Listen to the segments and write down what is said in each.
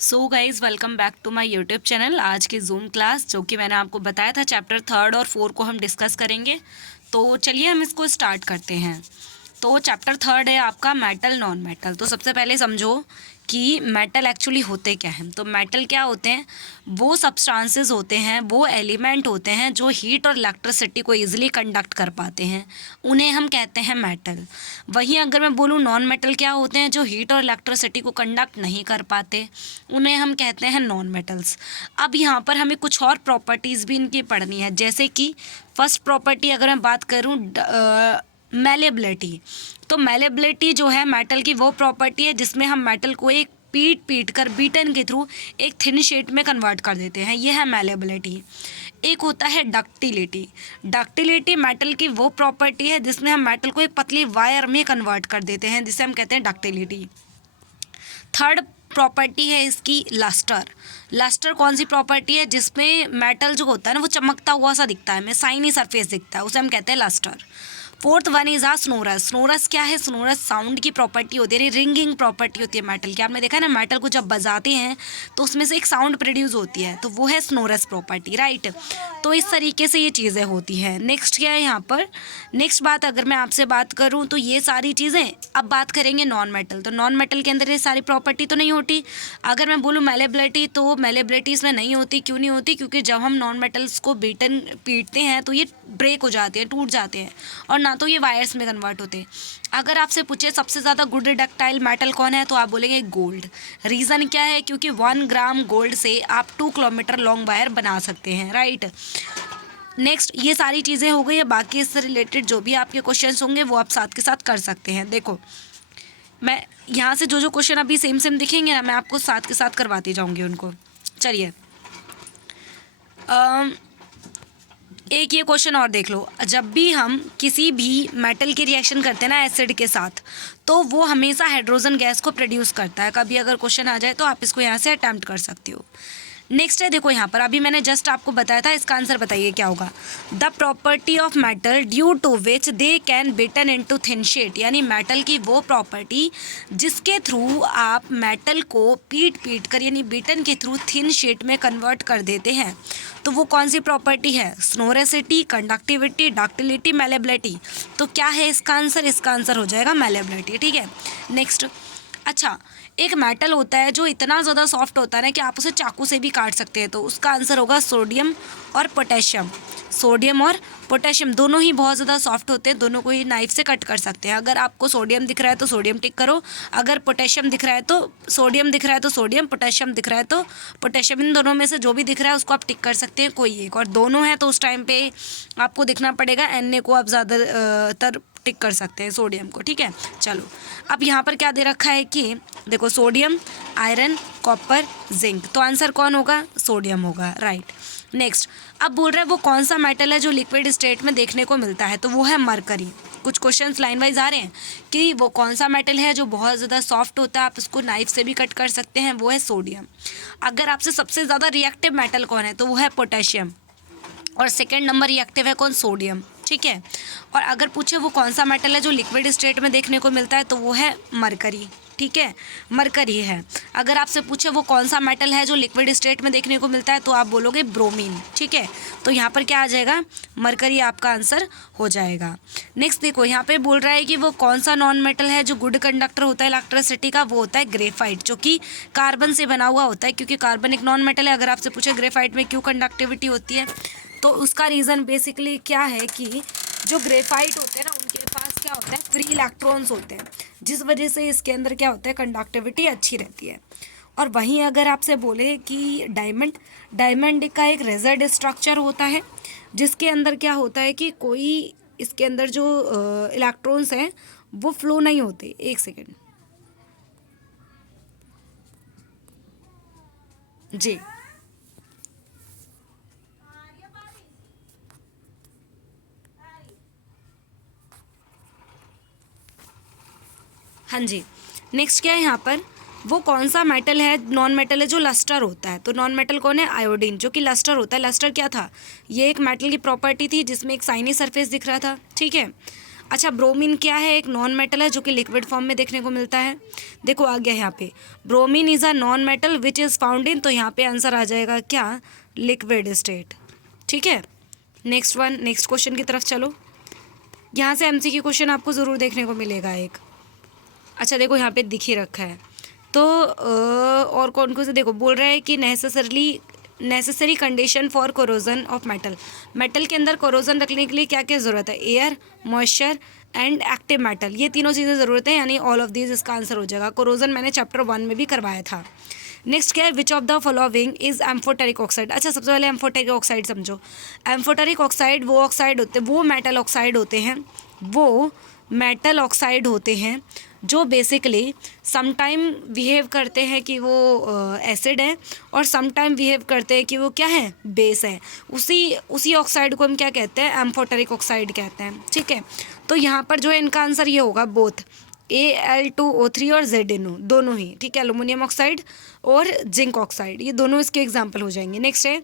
So guys welcome back to my YouTube channel. आज की zoom class जो कि मैंने आपको बताया था चैप्टर 3 और 4 को हम डिस्कस करेंगे। तो चलिए हम इसको स्टार्ट करते हैं। तो चैप्टर 3 है आपका मेटल नॉन मेटल। तो सबसे पहले समझो कि मेटल एक्चुअली होते क्या हैं। तो मेटल क्या होते हैं, वो सब्सटेंसेस होते हैं, वो एलिमेंट होते हैं जो हीट और इलेक्ट्रिसिटी को ईजिली कंडक्ट कर पाते हैं, उन्हें हम कहते हैं मेटल। वहीं अगर मैं बोलूँ नॉन मेटल क्या होते हैं, जो हीट और इलेक्ट्रिसिटी को कंडक्ट नहीं कर पाते, उन्हें हम कहते हैं नॉन मेटल्स। अब यहाँ पर हमें कुछ और प्रॉपर्टीज़ भी इनकी पढ़नी है, जैसे कि फर्स्ट प्रॉपर्टी अगर मैं बात करूँ मैलेबिलिटी। तो मैलेबिलिटी जो है मेटल की वो प्रॉपर्टी है जिसमें हम मेटल को एक पीट कर बीटन के थ्रू एक थिन शीट में कन्वर्ट कर देते हैं, ये है मैलेबिलिटी। एक होता है डक्टिलिटी। डक्टिलिटी मेटल की वो प्रॉपर्टी है जिसमें हम मेटल को एक पतली वायर में कन्वर्ट कर देते हैं, जिसे हम कहते हैं डक्टिलिटी। थर्ड प्रॉपर्टी है इसकी लस्टर। लस्टर कौन सी प्रॉपर्टी है, जिसमें मेटल जो होता है ना वो चमकता हुआ सा दिखता है, हमें शाइनी सरफेस दिखता है, उसे हम कहते हैं lustre. Fourth one is a sonorous. Sonorous क्या है, स्नोरस साउंड की प्रॉपर्टी होती है, रिंगिंग प्रॉपर्टी होती है मेटल की। आपने देखा है ना मेटल को जब बजाते हैं तो उसमें से एक साउंड प्रोड्यूस होती है, तो वो है स्नोरस प्रॉपर्टी, राइट। तो इस तरीके से ये चीज़ें होती हैं। नेक्स्ट क्या है यहाँ पर, नेक्स्ट बात अगर मैं आपसे बात करूँ तो ये सारी चीज़ें। अब बात करेंगे नॉन मेटल। तो नॉन मेटल के अंदर ये सारी प्रॉपर्टी तो नहीं होती। अगर मैं बोलूँ मैलेबिलिटी, तो मैलेबिलिटी इसमें नहीं होती। क्यों नहीं होती, क्योंकि जब हम नॉन मेटल्स को पीटते हैं तो ये ब्रेक हो जाते हैं, टूट जाते हैं, और ना तो ये वायर्स में कन्वर्ट होते हैं। अगर आपसे पूछे सबसे ज़्यादा गुड डक्टाइल मेटल कौन है, तो आप बोलेंगे गोल्ड। रीज़न क्या है, क्योंकि 1 ग्राम गोल्ड से आप 2 किलोमीटर लॉन्ग वायर बना सकते हैं, राइट। नेक्स्ट ये सारी चीज़ें हो गई है। बाकी इससे रिलेटेड जो भी आपके क्वेश्चंस होंगे वो आप साथ के साथ कर सकते हैं। देखो मैं यहाँ से जो क्वेश्चन अभी सेम सेम दिखेंगे ना, मैं आपको साथ के साथ करवाती जाऊँगी उनको। चलिए एक ये क्वेश्चन और देख लो। जब भी हम किसी भी मेटल की रिएक्शन करते हैं ना एसिड के साथ, तो वो हमेशा हाइड्रोजन गैस को प्रोड्यूस करता है। कभी अगर क्वेश्चन आ जाए तो आप इसको यहाँ से अटैम्प्ट कर सकते हो। नेक्स्ट है, देखो यहाँ पर अभी मैंने जस्ट आपको बताया था, इसका आंसर बताइए क्या होगा। The property of metal due to which they can beaten into thin sheet. यानी मेटल की वो प्रॉपर्टी जिसके थ्रू आप मेटल को पीट कर यानी बीटन के थ्रू थिन शीट में कन्वर्ट कर देते हैं। तो वो कौन सी प्रॉपर्टी है, स्नोरेसिटी, कंडक्टिविटी, डक्टिलिटी, मैलेबिलिटी। तो क्या है इसका आंसर, इसका आंसर हो जाएगा मैलेबिलिटी, ठीक है। नेक्स्ट, अच्छा एक मेटल होता है जो इतना ज़्यादा सॉफ्ट होता है ना कि आप उसे चाकू से भी काट सकते हैं, तो उसका आंसर होगा सोडियम और पोटेशियम। सोडियम और पोटेशियम दोनों ही बहुत ज़्यादा सॉफ्ट होते हैं, दोनों को ही नाइफ से कट कर सकते हैं। अगर आपको सोडियम दिख रहा है तो सोडियम टिक करो, अगर पोटेशियम दिख रहा है तो सोडियम दिख रहा है तो सोडियम, पोटेशियम दिख रहा है तो पोटेशियम। इन दोनों में से जो भी दिख रहा है उसको आप टिक कर सकते हैं, कोई एक। और दोनों है तो उस टाइम पे आपको दिखना पड़ेगा Na को आप ज़्यादातर टिक कर सकते हैं, सोडियम को, ठीक है। चलो अब यहाँ पर क्या दे रखा है कि देखो सोडियम, आयरन, कॉपर, जिंक। तो आंसर कौन होगा, सोडियम होगा, राइट। नेक्स्ट अब बोल रहे हैं वो कौन सा मेटल है जो लिक्विड स्टेट में देखने को मिलता है, तो वो है मरकरी। कुछ क्वेश्चंस लाइन वाइज आ रहे हैं कि वो कौन सा मेटल है जो बहुत ज़्यादा सॉफ्ट होता है, आप इसको नाइफ से भी कट कर सकते हैं, वो है सोडियम। अगर आपसे सबसे ज़्यादा रिएक्टिव मेटल कौन है, तो वो है पोटेशियम, और सेकेंड नंबर रिएक्टिव है कौन, सोडियम, ठीक है। और अगर पूछे वो कौन सा मेटल है जो लिक्विड स्टेट में देखने को मिलता है, तो वो है मरकरी, ठीक है, मरकरी है। अगर आपसे पूछे वो कौन सा मेटल है जो लिक्विड स्टेट में देखने को मिलता है, तो आप बोलोगे ब्रोमीन, ठीक है। तो यहाँ पर क्या आ जाएगा, मरकरी आपका आंसर हो जाएगा। नेक्स्ट देखो यहाँ पे बोल रहा है कि वो कौन सा नॉन मेटल है जो गुड कंडक्टर होता है इलेक्ट्रिसिटी का, वो होता है ग्रेफाइट, जो कि कार्बन से बना हुआ होता है, क्योंकि कार्बन एक नॉन मेटल है। अगर आपसे पूछे ग्रेफाइट में क्यों कंडक्टिविटी होती है, तो उसका रीज़न बेसिकली क्या है कि जो ग्रेफाइट होते हैं ना उनके पास क्या होता है, फ्री इलेक्ट्रॉन्स होते हैं, जिस वजह से इसके अंदर क्या होता है, कंडक्टिविटी अच्छी रहती है। और वहीं अगर आपसे बोले कि डायमंड का एक रेजर्ड स्ट्रक्चर होता है, जिसके अंदर क्या होता है कि कोई इसके अंदर जो इलेक्ट्रॉन्स हैं वो फ्लो नहीं होते। एक सेकेंड जी, हाँ जी। नेक्स्ट क्या है यहाँ पर, वो कौन सा मेटल है, नॉन मेटल है जो लस्टर होता है। तो नॉन मेटल कौन है, आयोडीन, जो कि लस्टर होता है। लस्टर क्या था, ये एक मेटल की प्रॉपर्टी थी जिसमें एक शाइनी सरफेस दिख रहा था, ठीक है। अच्छा, ब्रोमीन क्या है? एक नॉन मेटल है जो कि लिक्विड फॉर्म में देखने को मिलता है। देखो आ गया यहाँ पे, bromine is a non metal which is found in, तो यहाँ पे आंसर आ जाएगा क्या? Liquid state. ठीक है, नेक्स्ट क्वेश्चन की तरफ चलो। यहाँ से एमसीक्यू क्वेश्चन आपको ज़रूर देखने को मिलेगा एक। अच्छा देखो यहाँ पे दिख ही रखा है। तो और कौन से देखो बोल रहा है कि necessary condition for corrosion of metal. Metal के अंदर कोरोजन रखने के लिए क्या क्या ज़रूरत है? Air, moisture and active metal, ये तीनों चीज़ें ज़रूरत है, यानी ऑल ऑफ दीज इसका आंसर हो जाएगा। कोरोजन मैंने चैप्टर 1 में भी करवाया था। नेक्स्ट क्या है? Which of the following is amphoteric oxide. अच्छा सबसे पहले एम्फोटेरिक ऑक्साइड समझो। एम्फोटेरिक ऑक्साइड वो ऑक्साइड होते हैं, वो मेटल ऑक्साइड होते हैं जो बेसिकली समटाइम बिहेव करते हैं कि वो एसिड है, और समटाइम बिहेव करते हैं कि वो क्या है? बेस है। उसी ऑक्साइड को हम क्या कहते हैं? एम्फोटेरिक ऑक्साइड कहते हैं। ठीक है, तो यहाँ पर जो है इनका आंसर ये होगा बोथ Al2O3 और ZnO दोनों ही। ठीक है, एल्यूमिनियम ऑक्साइड और जिंक ऑक्साइड, ये दोनों इसके एग्जाम्पल हो जाएंगे। नेक्स्ट है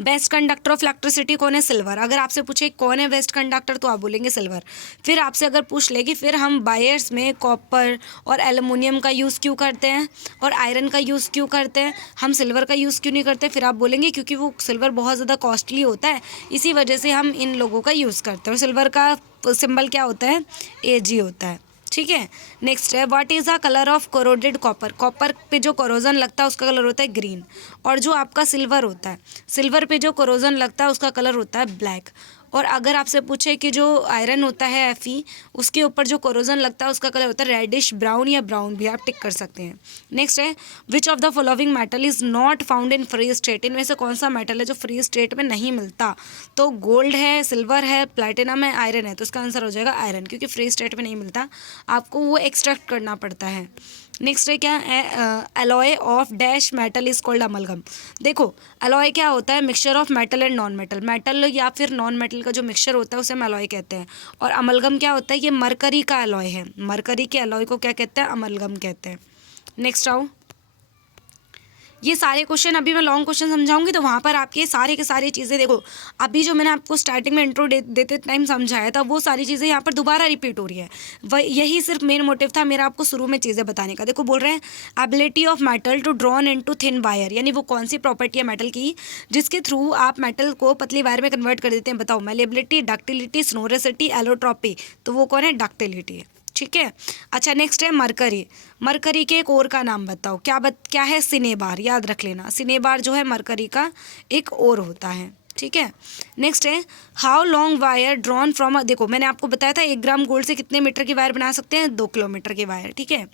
बेस्ट कंडक्टर ऑफ इलेक्ट्रिसिटी कौन है? सिल्वर। अगर आपसे पूछे कौन है बेस्ट कंडक्टर तो आप बोलेंगे सिल्वर। फिर आपसे अगर पूछ ले कि फिर हम वायर्स में कॉपर और एल्युमिनियम का यूज़ क्यों करते हैं और आयरन का यूज़ क्यों करते हैं, हम सिल्वर का यूज़ क्यों नहीं करते? फिर आप बोलेंगे क्योंकि वो सिल्वर बहुत ज़्यादा कॉस्टली होता है, इसी वजह से हम इन लोगों का यूज़ करते हैं। और सिल्वर का सिंबल क्या होता है? Ag होता है। ठीक है, नेक्स्ट है what is the colour of corroded copper. Copper पे जो कोरोजन लगता है उसका कलर होता है ग्रीन, और जो आपका सिल्वर होता है, सिल्वर पे जो कोरोजन लगता है उसका कलर होता है ब्लैक। और अगर आपसे पूछे कि जो आयरन होता है Fe, उसके ऊपर जो कोरोजन लगता है उसका कलर होता है रेडिश ब्राउन या ब्राउन, भी आप टिक कर सकते हैं। नेक्स्ट है which of the following metal is not found in free state. इनमें से कौन सा मेटल है जो फ्री स्टेट में नहीं मिलता? तो गोल्ड है, सिल्वर है, प्लैटिनम है, आयरन है, तो इसका आंसर हो जाएगा आयरन, क्योंकि फ्री स्टेट में नहीं मिलता, आपको वो एक्सट्रैक्ट करना पड़ता है। नेक्स्ट है क्या? Alloy of dash metal is called amalgam. देखो एलॉय क्या होता है? Mixture of metal and non metal, metal या फिर नॉन मेटल का जो मिक्सचर होता है उसे हम एलॉय कहते हैं। और अमलगम क्या होता है? ये मरकरी का एलॉय है, मरकरी के एलॉय को क्या कहते हैं? अमलगम कहते हैं। नेक्स्ट आओ, ये सारे क्वेश्चन अभी मैं लॉन्ग क्वेश्चन समझाऊंगी तो वहाँ पर आपके सारे के सारी चीज़ें देखो, अभी जो मैंने आपको स्टार्टिंग में इंट्रो देते टाइम समझाया था वो सारी चीज़ें यहाँ पर दोबारा रिपीट हो रही है। यही सिर्फ मेन मोटिव था मेरा आपको शुरू में चीज़ें बताने का। देखो बोल रहे हैं ability of metal to drawn into thin wire, यानी वो कौन सी प्रॉपर्टी है मेटल की जिसके थ्रू आप मेटल को पतली वायर में कन्वर्ट कर देते हैं? बताओ, मेलेबिलिटी, डक्टिलिटी, स्नोरेसिटी, एलोट्रॉपी, तो वो कौन है? डक्टिलिटी है। ठीक है, अच्छा नेक्स्ट है मरकरी। मरकरी के एक और का नाम बताओ, क्या है? सिनेबार, याद रख लेना, सिनेबार जो है मरकरी का एक और होता है। ठीक है, नेक्स्ट है how long wire drawn from. देखो मैंने आपको बताया था 1 ग्राम गोल्ड से कितने मीटर की वायर बना सकते हैं? 2 किलोमीटर की वायर। ठीक है,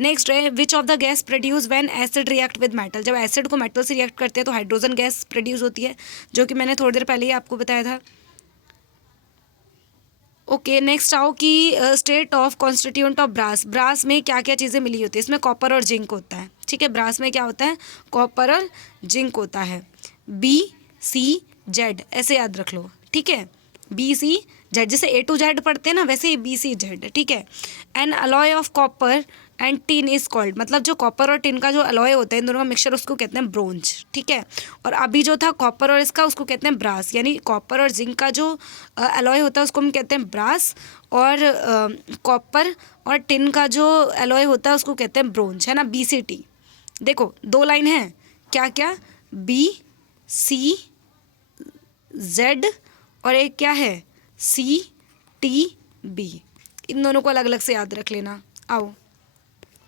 नेक्स्ट है which of the gas produce when acid react with metal. जब एसिड को मेटल से रिएक्ट करते हैं तो हाइड्रोजन गैस प्रोड्यूस होती है, जो कि मैंने थोड़ी देर पहले ही आपको बताया था। ओके, नेक्स्ट आओ कि state of constituent of brass. Brass में क्या क्या चीज़ें मिली होती है? इसमें कॉपर और जिंक होता है। ठीक है, ब्रास में क्या होता है? कॉपर और जिंक होता है। BCZ ऐसे याद रख लो। ठीक है, BCZ, जैसे A to Z पढ़ते हैं ना वैसे ही BCZ। ठीक है, N alloy of copper and tin is called, मतलब जो कॉपर और टिन का जो अलॉय होता है इन दोनों का मिक्सचर उसको कहते हैं ब्रोंज। ठीक है, और अभी जो था कॉपर और इसका उसको कहते हैं ब्रास, यानी कॉपर और जिंक का जो अलॉय होता है उसको हम कहते हैं ब्रास, और कॉपर और टिन का जो अलॉय होता है उसको कहते हैं ब्रोंज, है ना? BCT। देखो 2 लाइन है, क्या क्या? BCZ और एक क्या है? CTB। इन दोनों को अलग अलग से याद रख लेना। आओ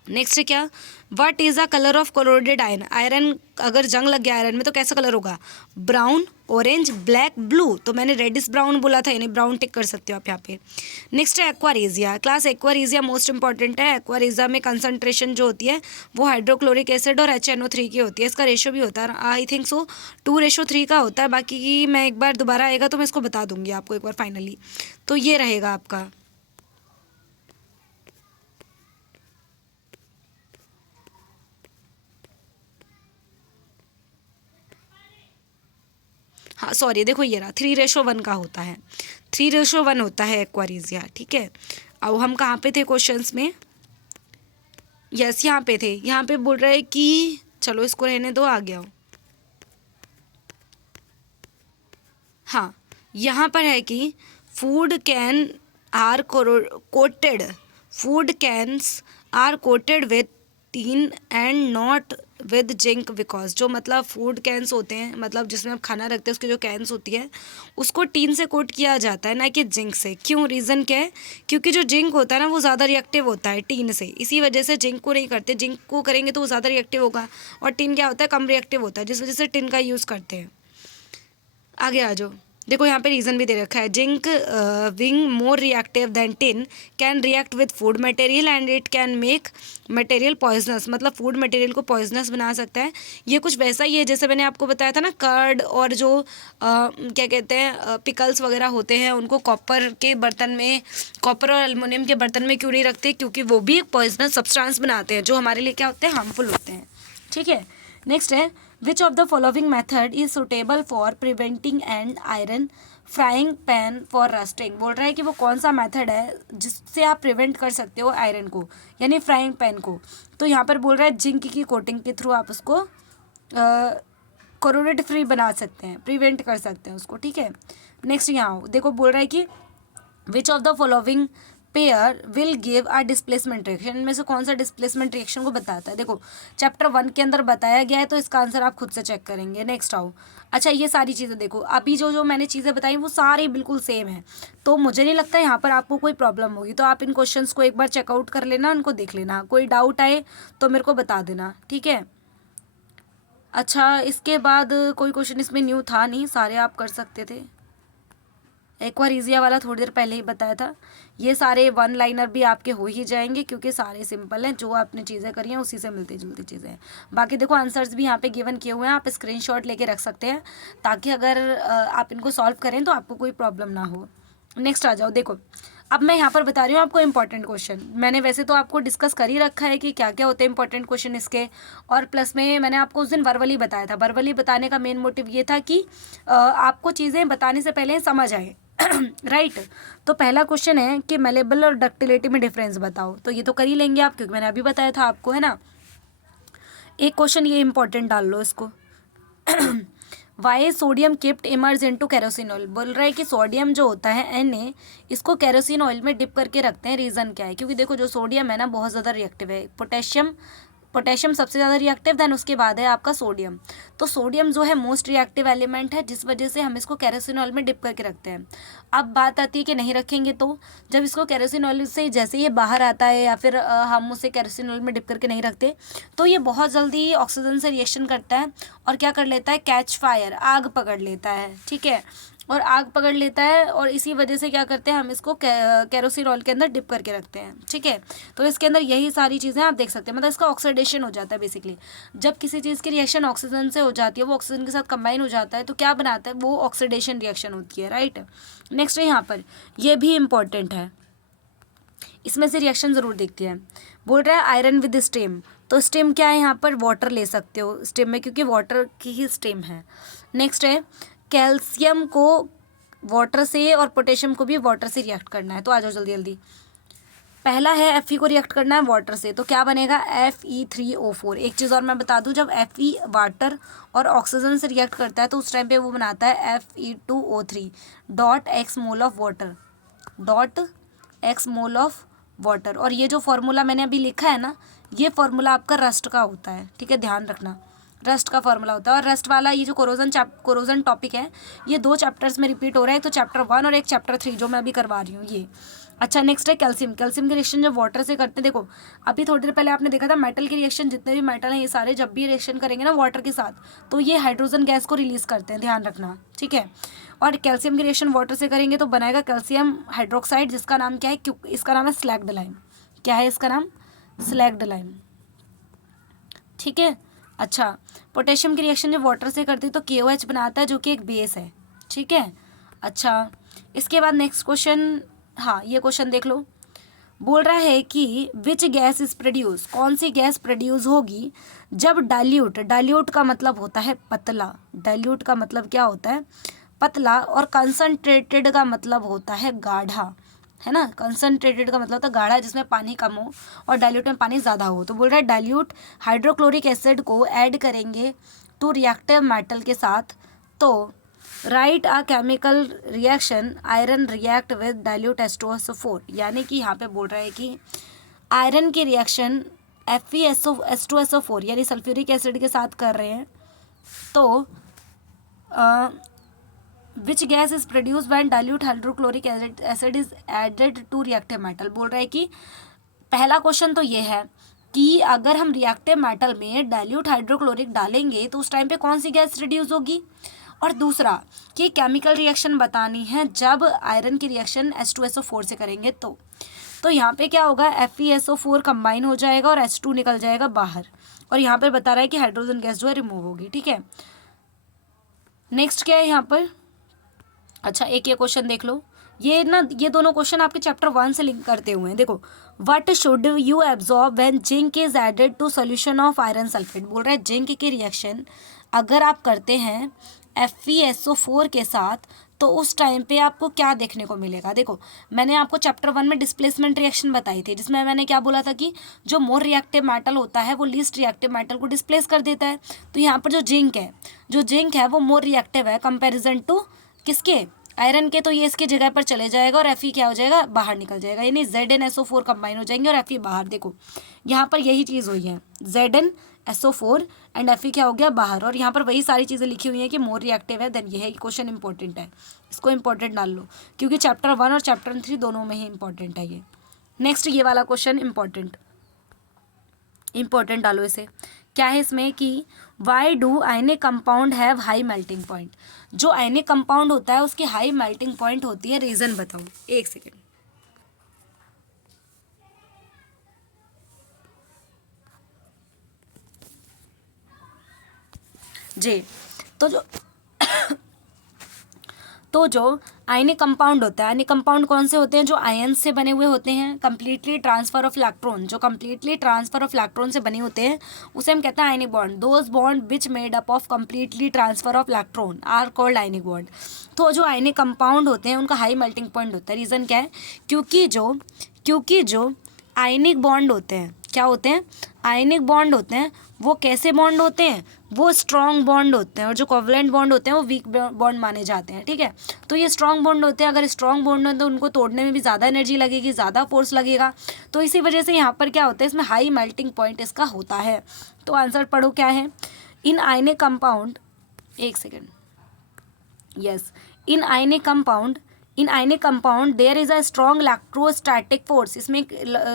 नेक्स्ट है क्या? What is the colour of corroded iron. Iron अगर जंग लग गया आयरन में तो कैसा कलर होगा? Brown, orange, black, blue. तो मैंने रेडिश ब्राउन बोला था, यानी ब्राउन टिक कर सकते हो आप यहाँ पे। नेक्स्ट है aqua regia. Class aqua regia most important है। एक्वारेजिया में कंसंट्रेशन जो होती है वो हाइड्रोक्लोरिक एसिड और HNO3 की होती है। इसका रेशो भी होता है आई थिंक सो 2:3 का होता है। बाकी मैं एक बार दोबारा आएगा तो मैं इसको बता दूंगी आपको एक बार फाइनली। तो ये रहेगा आपका। हाँ सॉरी, देखो ये रहा 3:1 का होता है, 3:1 होता है एक्वारेजिया। ठीक है, अब हम कहाँ पे थे क्वेश्चंस में? यस यहाँ पे थे। यहाँ पे बोल रहे हैं कि चलो इसको रहने दो, आ गया हो। हाँ यहाँ पर है कि food can are coated, food cans are coated with tin and not with zinc because जो मतलब फूड कैंस होते हैं, मतलब जिसमें आप खाना रखते हैं उसकी जो कैंस होती है उसको टीन से कोट किया जाता है ना कि जिंक से। क्यों, रीज़न क्या है? क्योंकि जो जिंक होता है ना वो ज़्यादा रिएक्टिव होता है टीन से, इसी वजह से जिंक को नहीं करते। जिंक को करेंगे तो वो ज़्यादा रिएक्टिव होगा और टीन क्या होता है, कम रिएक्टिव होता है, जिस वजह से टिन का यूज़ करते हैं। आगे आ जाओ, देखो यहाँ पे रीज़न भी दे रखा है। Zinc being more reactive than tin can react with food material and it can make material poisonous, मतलब फूड मटेरियल को पॉइजनस बना सकता है। ये कुछ वैसा ही है जैसे मैंने आपको बताया था ना, कर्ड और जो क्या कहते हैं पिकल्स वगैरह होते हैं उनको कॉपर के बर्तन में, कॉपर और एल्युमिनियम के बर्तन में क्यों नहीं रखते? क्योंकि वो भी एक पॉइजनस सब्सटेंस बनाते हैं जो हमारे लिए क्या होते हैं, हार्मफुल होते हैं। ठीक है, नेक्स्ट है which of the following method is suitable for preventing and iron frying pan for rusting. बोल रहा है कि वो कौन सा मेथड है जिससे आप प्रिवेंट कर सकते हो आयरन को यानी फ्राइंग पैन को। तो यहाँ पर बोल रहा है जिंक की कोटिंग के थ्रू आप उसको कोरोडेट फ्री बना सकते हैं, प्रिवेंट कर सकते हैं उसको। ठीक है, नेक्स्ट यहाँ देखो बोल रहा है कि which of the following pair will give a displacement reaction, इनमें से कौन सा डिस्प्लेसमेंट रिएक्शन को बताता है। देखो चैप्टर 1 के अंदर बताया गया है तो इसका आंसर आप खुद से चेक करेंगे। नेक्स्ट आओ, अच्छा ये सारी चीज़ें देखो, अभी जो जो मैंने चीज़ें बताई वो सारी बिल्कुल सेम है, तो मुझे नहीं लगता यहाँ पर आपको कोई प्रॉब्लम होगी। तो आप इन क्वेश्चंस को एक बार चेकआउट कर लेना, उनको देख लेना, कोई डाउट आए तो मेरे को बता देना। ठीक है, अच्छा इसके बाद कोई क्वेश्चन इसमें न्यू था नहीं, सारे आप कर सकते थे। एक बार ईजिया वाला थोड़ी देर पहले ही बताया था। ये सारे वन लाइनर भी आपके हो ही जाएंगे क्योंकि सारे सिंपल हैं, जो आपने चीज़ें करी हैं उसी से मिलती जुलती चीज़ें हैं। बाकी देखो आंसर्स भी यहाँ पे गिवन किए हुए हैं, आप स्क्रीनशॉट लेके रख सकते हैं ताकि अगर आप इनको सॉल्व करें तो आपको कोई प्रॉब्लम ना हो। नेक्स्ट आ जाओ, देखो अब मैं यहाँ पर बता रही हूँ आपको इंपॉर्टेंट क्वेश्चन। मैंने वैसे तो आपको डिस्कस कर ही रखा है कि क्या क्या होते हैं इंपॉर्टेंट क्वेश्चन इसके, और प्लस में मैंने आपको उस दिन वर्बली बताया था। वर्बली बताने का मेन मोटिव ये था कि आपको चीज़ें बताने से पहले समझ आए। राइट तो पहला क्वेश्चन है कि मेलेबल और डक्टिलिटी में डिफरेंस बताओ, तो ये तो कर ही लेंगे आप क्योंकि मैंने अभी बताया था आपको, है ना। एक क्वेश्चन ये इंपॉर्टेंट डाल लो इसको। Why sodium kept immerse into kerosene oil, बोल रहा है कि सोडियम जो होता है Na, इसको केरोसिन ऑयल में डिप करके रखते हैं। रीज़न क्या है? क्योंकि देखो जो सोडियम है ना बहुत ज़्यादा रिएक्टिव है। पोटेशियम सबसे ज़्यादा रिएक्टिव, देन उसके बाद है आपका सोडियम। तो सोडियम जो है मोस्ट रिएक्टिव एलिमेंट है, जिस वजह से हम इसको केरोसिन ऑयल में डिप करके रखते हैं। अब बात आती है कि नहीं रखेंगे तो, जब इसको केरोसिन ऑयल से जैसे ये बाहर आता है या फिर हम उसे केरोसिन ऑयल में डिप करके नहीं रखते तो ये बहुत जल्दी ऑक्सीजन से रिएक्शन करता है और क्या कर लेता है, कैच फायर, आग पकड़ लेता है। ठीक है, और आग पकड़ लेता है और इसी वजह से क्या करते हैं हम इसको केरोसिन ऑयल के अंदर डिप करके रखते हैं। ठीक है, तो इसके अंदर यही सारी चीज़ें आप देख सकते हैं, मतलब इसका ऑक्सीडेशन हो जाता है बेसिकली। जब किसी चीज़ की रिएक्शन ऑक्सीजन से हो जाती है, वो ऑक्सीजन के साथ कंबाइन हो जाता है तो क्या बनाता है, वो ऑक्सीडेशन रिएक्शन होती है। राइट, नेक्स्ट है यहाँ पर, ये भी इम्पॉर्टेंट है, इसमें से रिएक्शन ज़रूर देखती है। बोल रहा है आयरन विद स्टेम, तो स्टेम क्या है यहाँ पर, वाटर ले सकते हो स्टेम में क्योंकि वाटर की ही स्टेम है। नेक्स्ट है कैल्शियम को वाटर से और पोटेशियम को भी वाटर से रिएक्ट करना है, तो आ जाओ जल्दी जल्दी। पहला है Fe को रिएक्ट करना है वाटर से, तो क्या बनेगा Fe3O4। एक चीज़ और मैं बता दूं, जब Fe वाटर और ऑक्सीजन से रिएक्ट करता है तो उस टाइम पे वो बनाता है Fe2O3 dot x mole of water, dot x mole of water. और ये जो फॉर्मूला मैंने अभी लिखा है ना, ये फॉर्मूला आपका रस्ट का होता है। ठीक है, ध्यान रखना, रस्ट का फॉर्मूला होता है। और रस्ट वाला ये जो कोरोजन टॉपिक है ये 2 चैप्टर्स में रिपीट हो रहा है, तो चैप्टर 1 और एक चैप्टर 3 जो मैं अभी करवा रही हूँ ये। अच्छा नेक्स्ट है कैल्शियम। कैल्शियम के रिएक्शन जब वाटर से करते हैं, देखो अभी थोड़ी देर पहले आपने देखा था मेटल के रिएक्शन, जितने भी मेटल हैं ये सारे जब भी रिएक्शन करेंगे ना वाटर के साथ तो ये हाइड्रोजन गैस को रिलीज करते हैं, ध्यान रखना। ठीक है, और कैल्शियम की रिएक्शन वाटर से करेंगे तो बनाएगा कैल्शियम हाइड्रोक्साइड, जिसका नाम क्या है, इसका नाम है स्लैग्ड लाइम। क्या है इसका नाम, स्लैग्ड लाइम। ठीक है, अच्छा पोटेशियम की रिएक्शन जब वाटर से करते हैं तो KOH बनाता है जो कि एक बेस है। ठीक है, अच्छा इसके बाद नेक्स्ट क्वेश्चन, हाँ ये क्वेश्चन देख लो। बोल रहा है कि विच गैस इज प्रोड्यूस, कौन सी गैस प्रोड्यूस होगी जब डाइल्यूट, डाइल्यूट का मतलब होता है पतला, डाइल्यूट का मतलब क्या होता है, पतला, और कंसनट्रेटेड का मतलब होता है गाढ़ा, है ना। कंसनट्रेटेड का मतलब होता है गाढ़ा जिसमें पानी कम हो और डाइल्यूट में पानी ज़्यादा हो। तो बोल रहा है डाइल्यूट हाइड्रोक्लोरिक एसिड को ऐड करेंगे टू रिएक्टिव मेटल के साथ तो right a chemical reaction iron react with dilute H2SO4, यानी कि यहाँ पे बोल रहा है कि आयरन की रिएक्शन Fe H2SO4 यानी सल्फ्यूरिक एसिड के साथ कर रहे हैं, तो which gas is produce when dilute hydrochloric acid is added to reactive metal. बोल रहा है कि पहला क्वेश्चन तो ये है कि अगर हम रिएक्टिव मेटल में डाइल्यूट हाइड्रोक्लोरिक डालेंगे तो उस टाइम पे कौन सी गैस रिड्यूस होगी, और दूसरा कि केमिकल रिएक्शन बतानी है जब आयरन की रिएक्शन H2SO4 से करेंगे तो यहाँ पे क्या होगा, FeSO4 कंबाइन हो जाएगा और H2 निकल जाएगा बाहर, और यहाँ पे बता रहा है कि हाइड्रोजन गैस जो है रिमूव होगी। ठीक है, नेक्स्ट क्या है यहाँ पर। अच्छा, एक ये क्वेश्चन देख लो, ये दोनों क्वेश्चन आपके चैप्टर 1 से लिंक करते हुए हैं। देखो, what should you absorb when zinc is added to solution of iron sulphate. बोल रहा है जिंक की रिएक्शन अगर आप करते हैं FeSO4 के साथ तो उस टाइम पे आपको क्या देखने को मिलेगा। देखो, मैंने आपको चैप्टर 1 में डिस्प्लेसमेंट रिएक्शन बताई थी, जिसमें मैंने क्या बोला था कि जो मोर रिएक्टिव मेटल होता है वो लीस्ट रिएक्टिव मेटल को डिस्प्लेस कर देता है। तो यहाँ पर जो जिंक है वो मोर रिएक्टिव है कंपेरिजन टू किसके, आयरन के, तो ये इसके जगह पर चले जाएगा और Fe क्या हो जाएगा, बाहर निकल जाएगा, यानी ZnSO4 कंबाइन हो जाएंगे और Fe बाहर। देखो यहाँ पर यही चीज़ हुई है, ZnSO4 एंड Fe क्या हो गया, बाहर, और यहाँ पर वही सारी चीज़ें लिखी हुई हैं कि मोर रिएक्टिव है। देन ये है क्वेश्चन इंपॉर्टेंट है, इसको इंपॉर्टेंट डाल लो क्योंकि चैप्टर 1 और चैप्टर 3 दोनों में ही इंपॉर्टेंट है ये। नेक्स्ट ये वाला क्वेश्चन इंपॉर्टेंट डालो इसे। क्या है इसमें कि why do ionic compound have high melting point. जो आयनिक कंपाउंड होता है उसकी हाई मेल्टिंग पॉइंट होती है, रीजन बताओ। एक सेकेंड, जी, तो जो आयनिक कंपाउंड होता है, आयनिक कंपाउंड कौन से होते हैं, जो आयन से बने हुए होते हैं, कंप्लीटली ट्रांसफर ऑफ इलेक्ट्रॉन, जो कंप्लीटली ट्रांसफर ऑफ इलेक्ट्रॉन से बने होते हैं उसे हम कहते हैं ionic bond. Those bond which made up of completely transfer of electron are called ionic bond. तो जो आयनिक कंपाउंड होते हैं उनका हाई मेल्टिंग पॉइंट होता है। रीज़न क्या है, क्योंकि जो आयनिक बॉन्ड होते हैं, क्या होते हैं, आयनिक बॉन्ड होते हैं, वो कैसे बॉन्ड होते हैं, वो स्ट्रॉन्ग बॉन्ड होते हैं, और जो कोवलेंट बॉन्ड होते हैं वो वीक बॉन्ड माने जाते हैं। ठीक है, तो ये स्ट्रॉन्ग बॉन्ड होते हैं, अगर स्ट्रॉन्ग बॉन्ड हो तो उनको तोड़ने में भी ज़्यादा एनर्जी लगेगी, ज़्यादा फोर्स लगेगा, तो इसी वजह से यहाँ पर क्या होता है, इसमें हाई मेल्टिंग पॉइंट इसका होता है। तो आंसर पढ़ो क्या है, इन आयनिक कंपाउंड, एक second, yes, in ionic compound there is a strong electrostatic force. इसमें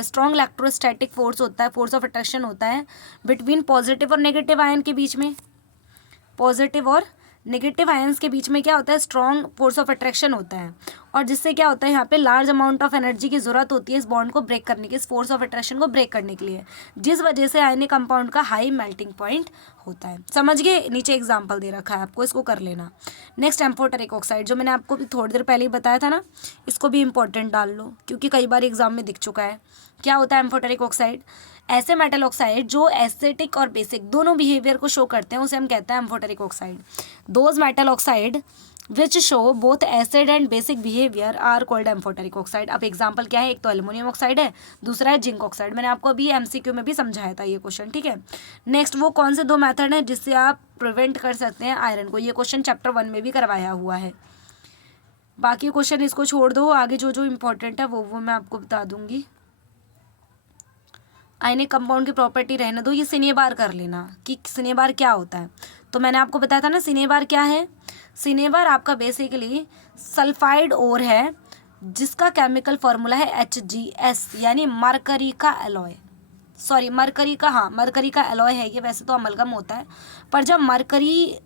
स्ट्रॉन्ग इलेक्ट्रोस्टैटिक फोर्स होता है, फोर्स ऑफ अट्रैक्शन होता है बिटवीन पॉजिटिव और नेगेटिव आयन के बीच में। पॉजिटिव और नेगेटिव आयंस के बीच में क्या होता है, स्ट्रॉन्ग फोर्स ऑफ अट्रैक्शन होता है, और जिससे क्या होता है, यहाँ पे लार्ज अमाउंट ऑफ एनर्जी की जरूरत होती है इस बॉन्ड को ब्रेक करने की, इस फोर्स ऑफ अट्रैक्शन को ब्रेक करने के लिए, जिस वजह से आयनिक कंपाउंड का हाई मेल्टिंग पॉइंट होता है। समझ गए, नीचे एग्जाम्पल दे रखा है आपको, इसको कर लेना। नेक्स्ट एम्फोटेरिक ऑक्साइड, जो मैंने आपको भी थोड़ी देर पहले ही बताया था ना, इसको भी इंपॉर्टेंट डाल लो क्योंकि कई बार एग्जाम में दिख चुका है। क्या होता है एम्फोटेरिक ऑक्साइड, ऐसे मेटल ऑक्साइड जो एसिटिक और बेसिक दोनों बिहेवियर को शो करते हैं उसे हम कहते हैं amphoteric oxide. Those metal oxide which show both acid and basic behaviour are called amphoteric oxide. अब एग्जांपल क्या है, एक तो एल्युमिनियम ऑक्साइड है, दूसरा है जिंक ऑक्साइड। मैंने आपको अभी एमसीक्यू में भी समझाया था ये क्वेश्चन। ठीक है, नेक्स्ट वो कौन से दो मेथड हैं जिससे आप प्रिवेंट कर सकते हैं आयरन को, ये क्वेश्चन चैप्टर 1 में भी करवाया हुआ है। बाकी क्वेश्चन इसको छोड़ दो, आगे जो जो इम्पोर्टेंट है वो मैं आपको बता दूंगी। आयनिक कंपाउंड की प्रॉपर्टी रहने दो, ये सिनेबार कर लेना कि सिनेबार क्या होता है। तो मैंने आपको बताया था ना सिनेबार क्या है, सिनेबार आपका बेसिकली सल्फाइड ओर है जिसका केमिकल फॉर्मूला है HgS, यानी मरकरी का एलॉय, सॉरी मरकरी का एलॉय है ये, वैसे तो अमलगम होता है, पर जब मरकरी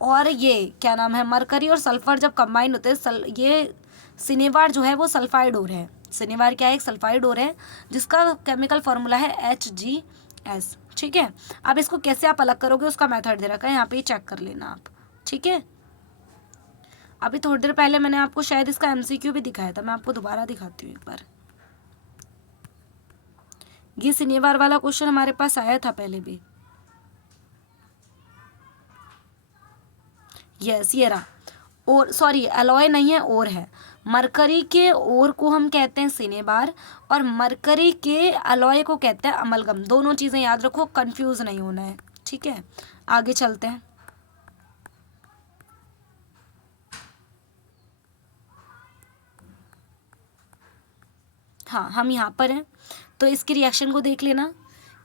और ये क्या नाम है, मरकरी और सल्फर जब कंबाइन होते हैं, ये सिनेबार जो है वो सल्फाइड ओर है। सिनेबार क्या है, एक सल्फाइड ओर है जिसका केमिकल फॉर्मूला है HgS। ठीक है, अब इसको कैसे आप अलग करोगे उसका मेथड दे रखा है यहाँ पे, चेक कर लेना आप। ठीक है, अभी थोड़ी देर पहले मैंने आपको शायद इसका MCQ भी दिखाया था, मैं आपको दोबारा दिखाती हूँ एक बार। ये सिनेबार वाला क्वेश्चन हमारे पास आया था पहले भी। यस, ये रहा, और सॉरी एलॉय नहीं है, और है। मरकरी के ओर को हम कहते हैं सिनेबार और मरकरी के एलॉय को कहते हैं अमलगम। दोनों चीज़ें याद रखो, कंफ्यूज नहीं होना है। ठीक है, आगे चलते हैं। हाँ, हम यहाँ पर हैं, तो इसके रिएक्शन को देख लेना।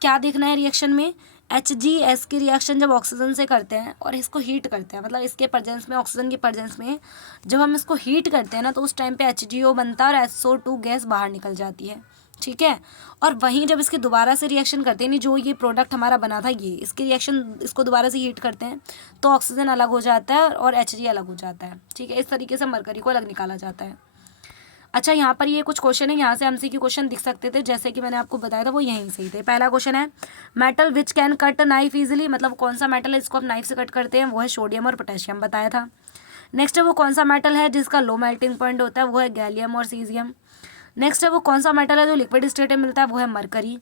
क्या देखना है रिएक्शन में, HgS की रिएक्शन जब ऑक्सीजन से करते हैं और इसको हीट करते हैं, मतलब इसके प्रेजेंस में, ऑक्सीजन की प्रेजेंस में जब हम इसको हीट करते हैं ना, तो उस टाइम पे HgO बनता है और SO2 गैस बाहर निकल जाती है, ठीक है। और वहीं जब इसके दोबारा से रिएक्शन करते हैं, नहीं जो ये प्रोडक्ट हमारा बना था, ये इसकी रिएक्शन, इसको दोबारा से हीट करते हैं तो ऑक्सीजन अलग हो जाता है और Hg अलग हो जाता है, ठीक है। इस तरीके से मरकरी को अलग निकाला जाता है। अच्छा, यहाँ पर ये कुछ क्वेश्चन है, यहाँ से MCQ क्वेश्चन दिख सकते थे, जैसे कि मैंने आपको बताया था वो यहीं से ही थे। पहला क्वेश्चन है metal which can cut knife easily, मतलब कौन सा मेटल है इसको आप नाइफ से कट करते हैं, वो है सोडियम और पोटेशियम, बताया था। नेक्स्ट है वो कौन सा मेटल है जिसका लो मेल्टिंग पॉइंट होता है, वो है गैलियम और सीजियम। नेक्स्ट है वो कौन सा मेटल है जो लिक्विड स्टेट में मिलता है, वो है मरकरी।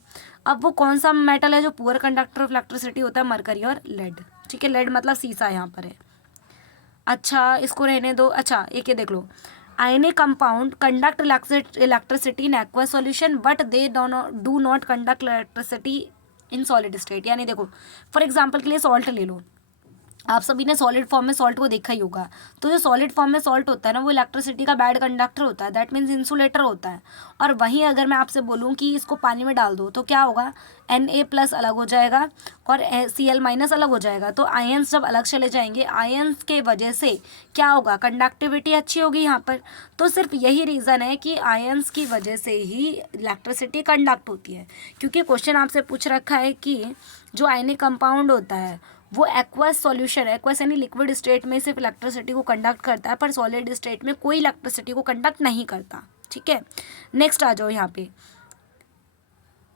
अब वो कौन सा मेटल है जो पुअर कंडक्टर ऑफ इलेक्ट्रिसिटी होता है, मरकरी और लेड, ठीक है। लेड मतलब सीसा यहाँ पर है। अच्छा, इसको रहने दो। अच्छा, एक ये देख लो, ionic compound conduct electricity in aqueous solution but they do not conduct electricity in solid state। यानी देखो, फॉर एग्जांपल के लिए सॉल्ट ले लो, आप सभी ने सॉलिड फॉर्म में सॉल्ट को देखा ही होगा। तो जो सॉलिड फॉर्म में सॉल्ट होता है ना, वो इलेक्ट्रिसिटी का बैड कंडक्टर होता है, दैट मीन्स इंसुलेटर होता है। और वहीं अगर मैं आपसे बोलूँ कि इसको पानी में डाल दो तो क्या होगा, Na+ अलग हो जाएगा और Cl- अलग हो जाएगा। तो आयंस जब अलग चले जाएंगे, आयंस के वजह से क्या होगा, कंडक्टिविटी अच्छी होगी यहाँ पर। तो सिर्फ यही रीज़न है कि आयंस की वजह से ही इलेक्ट्रिसिटी कंडक्ट होती है, क्योंकि क्वेश्चन आपसे पूछ रखा है कि जो आयनिक कंपाउंड होता है वो एक्वस सॉल्यूशन, एक्वस यानी लिक्विड स्टेट में सिर्फ इलेक्ट्रिसिटी को कंडक्ट करता है, पर सॉलिड स्टेट में कोई इलेक्ट्रिसिटी को कंडक्ट नहीं करता, ठीक है। नेक्स्ट आ जाओ यहाँ पे।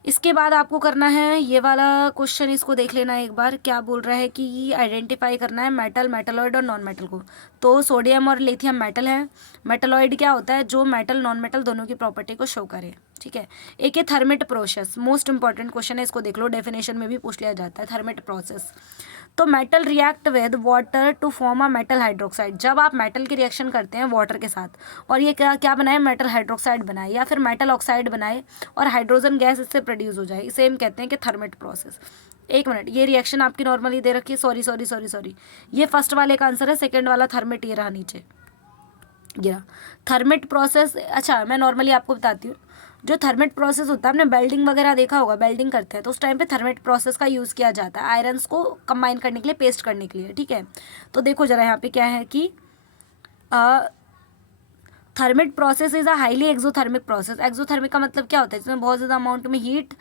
इसके बाद आपको करना है ये वाला क्वेश्चन, इसको देख लेना एक बार। क्या बोल रहा है कि आइडेंटिफाई करना है मेटल, मेटलॉइड और नॉन मेटल को। तो सोडियम और लिथियम मेटल है। मेटलॉइड क्या होता है, जो मेटल नॉन मेटल दोनों की प्रॉपर्टी को शो करे, ठीक है। एक है thermite process, most important question है, इसको देख लो, डेफिनेशन में भी पूछ लिया जाता है थर्मिट प्रोसेस। तो metal react with water to form a metal hydroxide. जब आप मेटल की रिएक्शन करते हैं वाटर के साथ और ये क्या क्या बनाए, मेटल हाइड्रोक्साइड बनाए या फिर मेटल ऑक्साइड बनाए और हाइड्रोजन गैस इससे प्रोड्यूस हो जाए, इसे हम कहते हैं कि थर्मिट प्रोसेस। एक मिनट, ये रिएक्शन आपकी नॉर्मली दे रखी है, सॉरी, ये फर्स्ट वाले का आंसर है, सेकेंड वाला थर्मिट ये रहा नीचे गिरा। थर्मिट प्रोसेस, अच्छा मैं नॉर्मली आपको बताती हूँ, जो थर्मिट प्रोसेस होता है, आपने वेल्डिंग वगैरह देखा होगा, वेल्डिंग करते हैं तो उस टाइम पे थर्मिट प्रोसेस का यूज़ किया जाता है आयरन्स को कंबाइन करने के लिए, पेस्ट करने के लिए, ठीक है। तो देखो जरा यहाँ पे क्या है कि thermite process is a highly exothermic process. Exothermic का मतलब क्या होता है, इसमें बहुत ज़्यादा अमाउंट में हीट,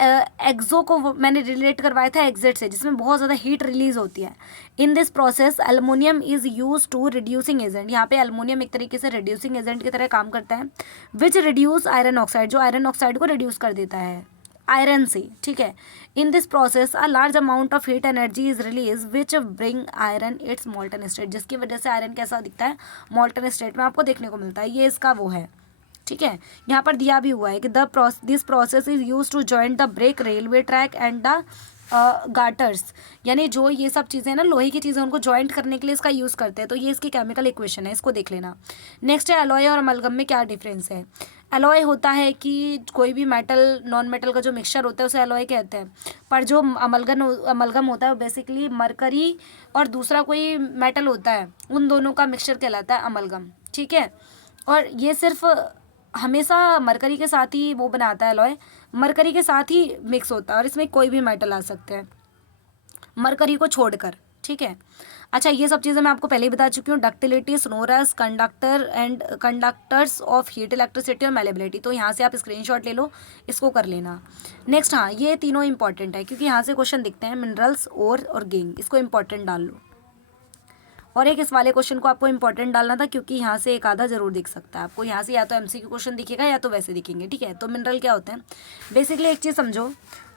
एक्सो को मैंने रिलेट करवाया था एग्जिट से, जिसमें बहुत ज़्यादा हीट रिलीज होती है। In this process aluminium is use to reducing agent. यहाँ पे एल्युमिनियम एक तरीके से रिड्यूसिंग एजेंट की तरह काम करता है, विच रिड्यूस आयरन ऑक्साइड, जो आयरन ऑक्साइड को रिड्यूस कर देता है आयरन से, ठीक है। In this process a large amount of heat energy is release which bring iron it's मॉल्टन state, जिसकी वजह से आयरन कैसा दिखता है, मॉल्टन स्टेट में आपको देखने को मिलता है। ये इसका वो है, ठीक है। यहाँ पर दिया भी हुआ है कि this process is use to joint the break, railway track and the garters, यानी जो ये सब चीज़ें ना लोहे की चीज़ें उनको जॉइंट करने के लिए इसका यूज़ करते हैं। तो ये इसकी केमिकल इक्वेशन है, इसको देख लेना। नेक्स्ट है एलॉय और अमलगम में क्या डिफरेंस है। एलॉय होता है कि कोई भी मेटल नॉन मेटल का जो मिक्सचर होता है उसे एलॉय कहते हैं, पर जो अमलगम होता है वो बेसिकली मरकरी और दूसरा कोई मेटल होता है, उन दोनों का मिक्सचर कहलाता है अमलगम, ठीक है। और ये सिर्फ हमेशा मरकरी के साथ ही वो बनाता है एलॉय, मरकरी के साथ ही मिक्स होता है और इसमें कोई भी मेटल आ सकते हैं मरकरी को छोड़कर, ठीक है। अच्छा, ये सब चीज़ें मैं आपको पहले ही बता चुकी हूँ। Ductility, स्नोरस, conductor and conductors of heat, electricity और मेलेबिलिटी। तो यहाँ से आप स्क्रीनशॉट ले लो, इसको कर लेना। नेक्स्ट, हाँ ये तीनों इंपॉर्टेंट है क्योंकि यहाँ से क्वेश्चन दिखते हैं, मिनरल्स, ओर और गेंग, इसको इंपॉर्टेंट डाल लो। और एक इस वाले क्वेश्चन को आपको इंपॉर्टेंट डालना था क्योंकि यहाँ से एक आधा जरूर दिख सकता है आपको, यहाँ से या तो MCQ क्वेश्चन दिखेगा या तो वैसे दिखेंगे, ठीक है। तो मिनरल क्या होते हैं, बेसिकली एक चीज़ समझो,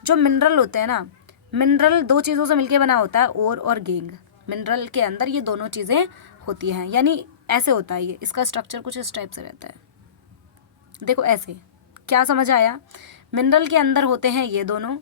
जो मिनरल होते हैं ना, मिनरल दो चीज़ों से मिलकर बना होता है, ओर और गेंग। मिनरल के अंदर ये दोनों चीज़ें होती हैं, यानी ऐसे होता है ये, इसका स्ट्रक्चर कुछ इस टाइप से रहता है, देखो ऐसे। क्या समझ आया, मिनरल के अंदर होते हैं ये दोनों,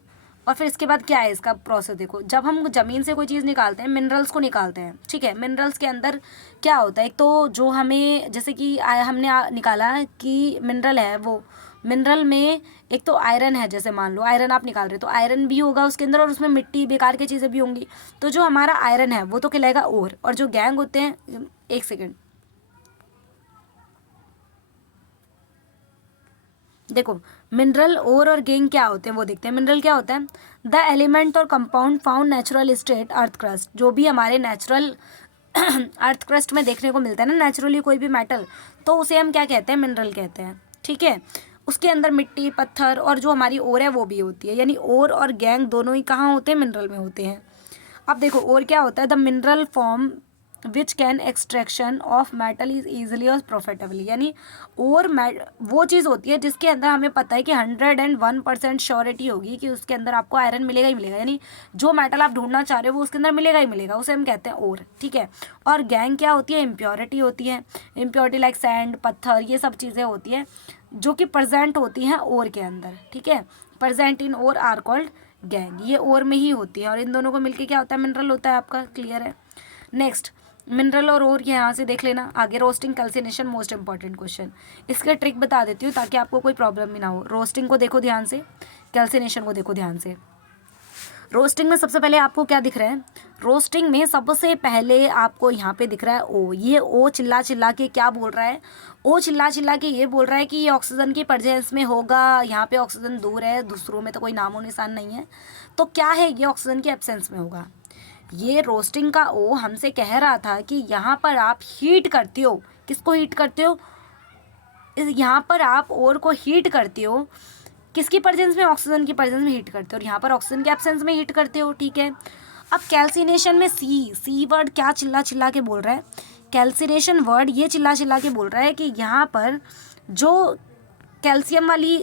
और फिर इसके बाद क्या है इसका प्रोसेस, देखो जब हम ज़मीन से कोई चीज़ निकालते हैं, मिनरल्स को निकालते हैं, ठीक है। मिनरल्स के अंदर क्या होता है, एक तो जो हमें जैसे कि हमने निकाला कि मिनरल है, वो मिनरल में एक तो आयरन है, जैसे मान लो आयरन आप निकाल रहे हो तो आयरन भी होगा उसके अंदर और उसमें मिट्टी बेकार की चीज़ें भी होंगी। तो जो हमारा आयरन है वो तो कहलाएगा ओर, और जो गैंग होते हैं, एक सेकेंड, देखो मिनरल ओर और गैंग क्या होते हैं वो देखते हैं। मिनरल क्या होता है? द एलिमेंट और compound found natural state earth crust, जो भी हमारे नेचुरल अर्थ क्रस्ट में देखने को मिलता है ना नेचुरली कोई भी मेटल, तो उसे हम क्या कहते हैं? मिनरल कहते हैं। ठीक है, उसके अंदर मिट्टी पत्थर और जो हमारी ओर है वो भी होती है, यानी ओर और गैंग दोनों ही कहाँ होते हैं? मिनरल में होते हैं। अब देखो और क्या होता है? The mineral form which can extraction of metal is easily और प्रॉफिटेबली, यानी और वो चीज़ होती है जिसके अंदर हमें पता है कि 101% श्योरिटी होगी कि उसके अंदर आपको आयरन मिलेगा ही मिलेगा, यानी जो मेटल आप ढूंढना चाह रहे हो वो उसके अंदर मिलेगा ही मिलेगा, उसे हम कहते हैं और। ठीक है, और गैंग क्या होती है? इम्प्योरिटी होती है। इम्प्योरिटी लाइक सैंड पत्थर ये सब चीज़ें होती हैं जो कि प्रेजेंट होती हैं ओर के अंदर। ठीक है, present in ore are called gangue, ये ओर में ही होती है और इन दोनों को मिलके क्या होता है? मिनरल होता है आपका। क्लियर है? नेक्स्ट मिनरल और ओर यहाँ से देख लेना। आगे roasting calcination most important question, इसके ट्रिक बता देती हूँ ताकि आपको कोई प्रॉब्लम भी ना हो। रोस्टिंग को देखो ध्यान से, कैल्सिनेशन को देखो ध्यान से। रोस्टिंग में सबसे पहले आपको क्या दिख रहा है? रोस्टिंग में सबसे पहले आपको यहाँ पे दिख रहा है ओ। ये ओ चिल्ला चिल्ला के क्या बोल रहा है? ओ चिल्ला चिल्ला के ये बोल रहा है कि ये ऑक्सीजन की प्रेजेंस में होगा, यहाँ पे ऑक्सीजन दूर है, दूसरों में तो कोई नामो निशान नहीं है, तो क्या है? ये ऑक्सीजन की एब्सेंस में होगा। ये रोस्टिंग का ओ हमसे कह रहा था कि यहाँ पर आप हीट करते हो। किसको हीट करते हो? यहाँ पर आप ओर को हीट करते हो, किसकी प्रेजेंस में? ऑक्सीजन की प्रेजेंस में हीट करते हो, और यहाँ पर ऑक्सीजन के एब्सेंस में हीट करते हो। ठीक है, अब कैल्सिनेशन में सी वर्ड क्या चिल्ला चिल्ला के बोल रहा है? कैल्सिनेशन वर्ड ये चिल्ला चिल्ला के बोल रहा है कि यहाँ पर जो कैल्शियम वाली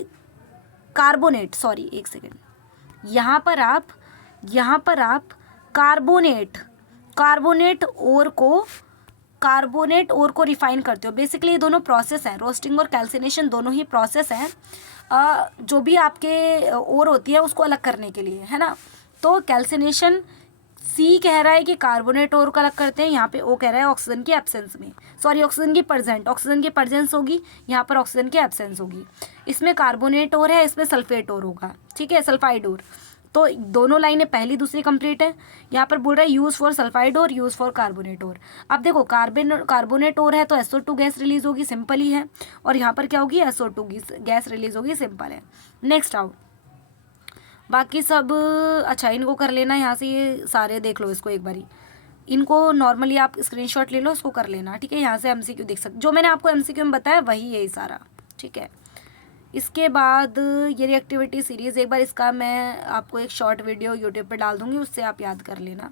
कार्बोनेट, सॉरी एक सेकेंड, यहाँ पर आप कार्बोनेट ओर को रिफाइन करते हो। बेसिकली ये दोनों प्रोसेस हैं, रोस्टिंग और कैल्सिनेशन दोनों ही प्रोसेस हैं जो भी आपके ओर होती है उसको अलग करने के लिए, है ना। तो कैल्सिनेशन सी कह रहा है कि कार्बोनेट ओर को अलग करते हैं, यहाँ पे ओ कह रहा है ऑक्सीजन की एब्सेंस में, सॉरी ऑक्सीजन की प्रेजेंस होगी, यहाँ पर ऑक्सीजन की एब्सेंस होगी। इसमें कार्बोनेट ओर है, इसमें सल्फेट ओर होगा। ठीक है, सल्फाइड ओर। तो दोनों लाइनें पहली दूसरी कंप्लीट है। यहाँ पर बोल रहा है यूज़ फॉर सल्फाइड और यूज़ फॉर कार्बोनेट और। अब देखो कार्बोनेट और है तो SO2 गैस रिलीज होगी, सिंपल ही है, और यहाँ पर क्या होगी? SO2 गैस रिलीज होगी, सिंपल है। नेक्स्ट आओ, बाकी सब अच्छा इनको कर लेना, यहाँ से ये सारे देख लो इसको एक बारी, इनको नॉर्मली आप स्क्रीनशॉट ले लो, इसको कर लेना। ठीक है, यहाँ से MCQ देख सकते, जो मैंने आपको MCQ में बताया वही है सारा। ठीक है, इसके बाद ये रिएक्टिविटी सीरीज़, एक बार इसका मैं आपको एक शॉर्ट वीडियो यूट्यूब पे डाल दूँगी, उससे आप याद कर लेना।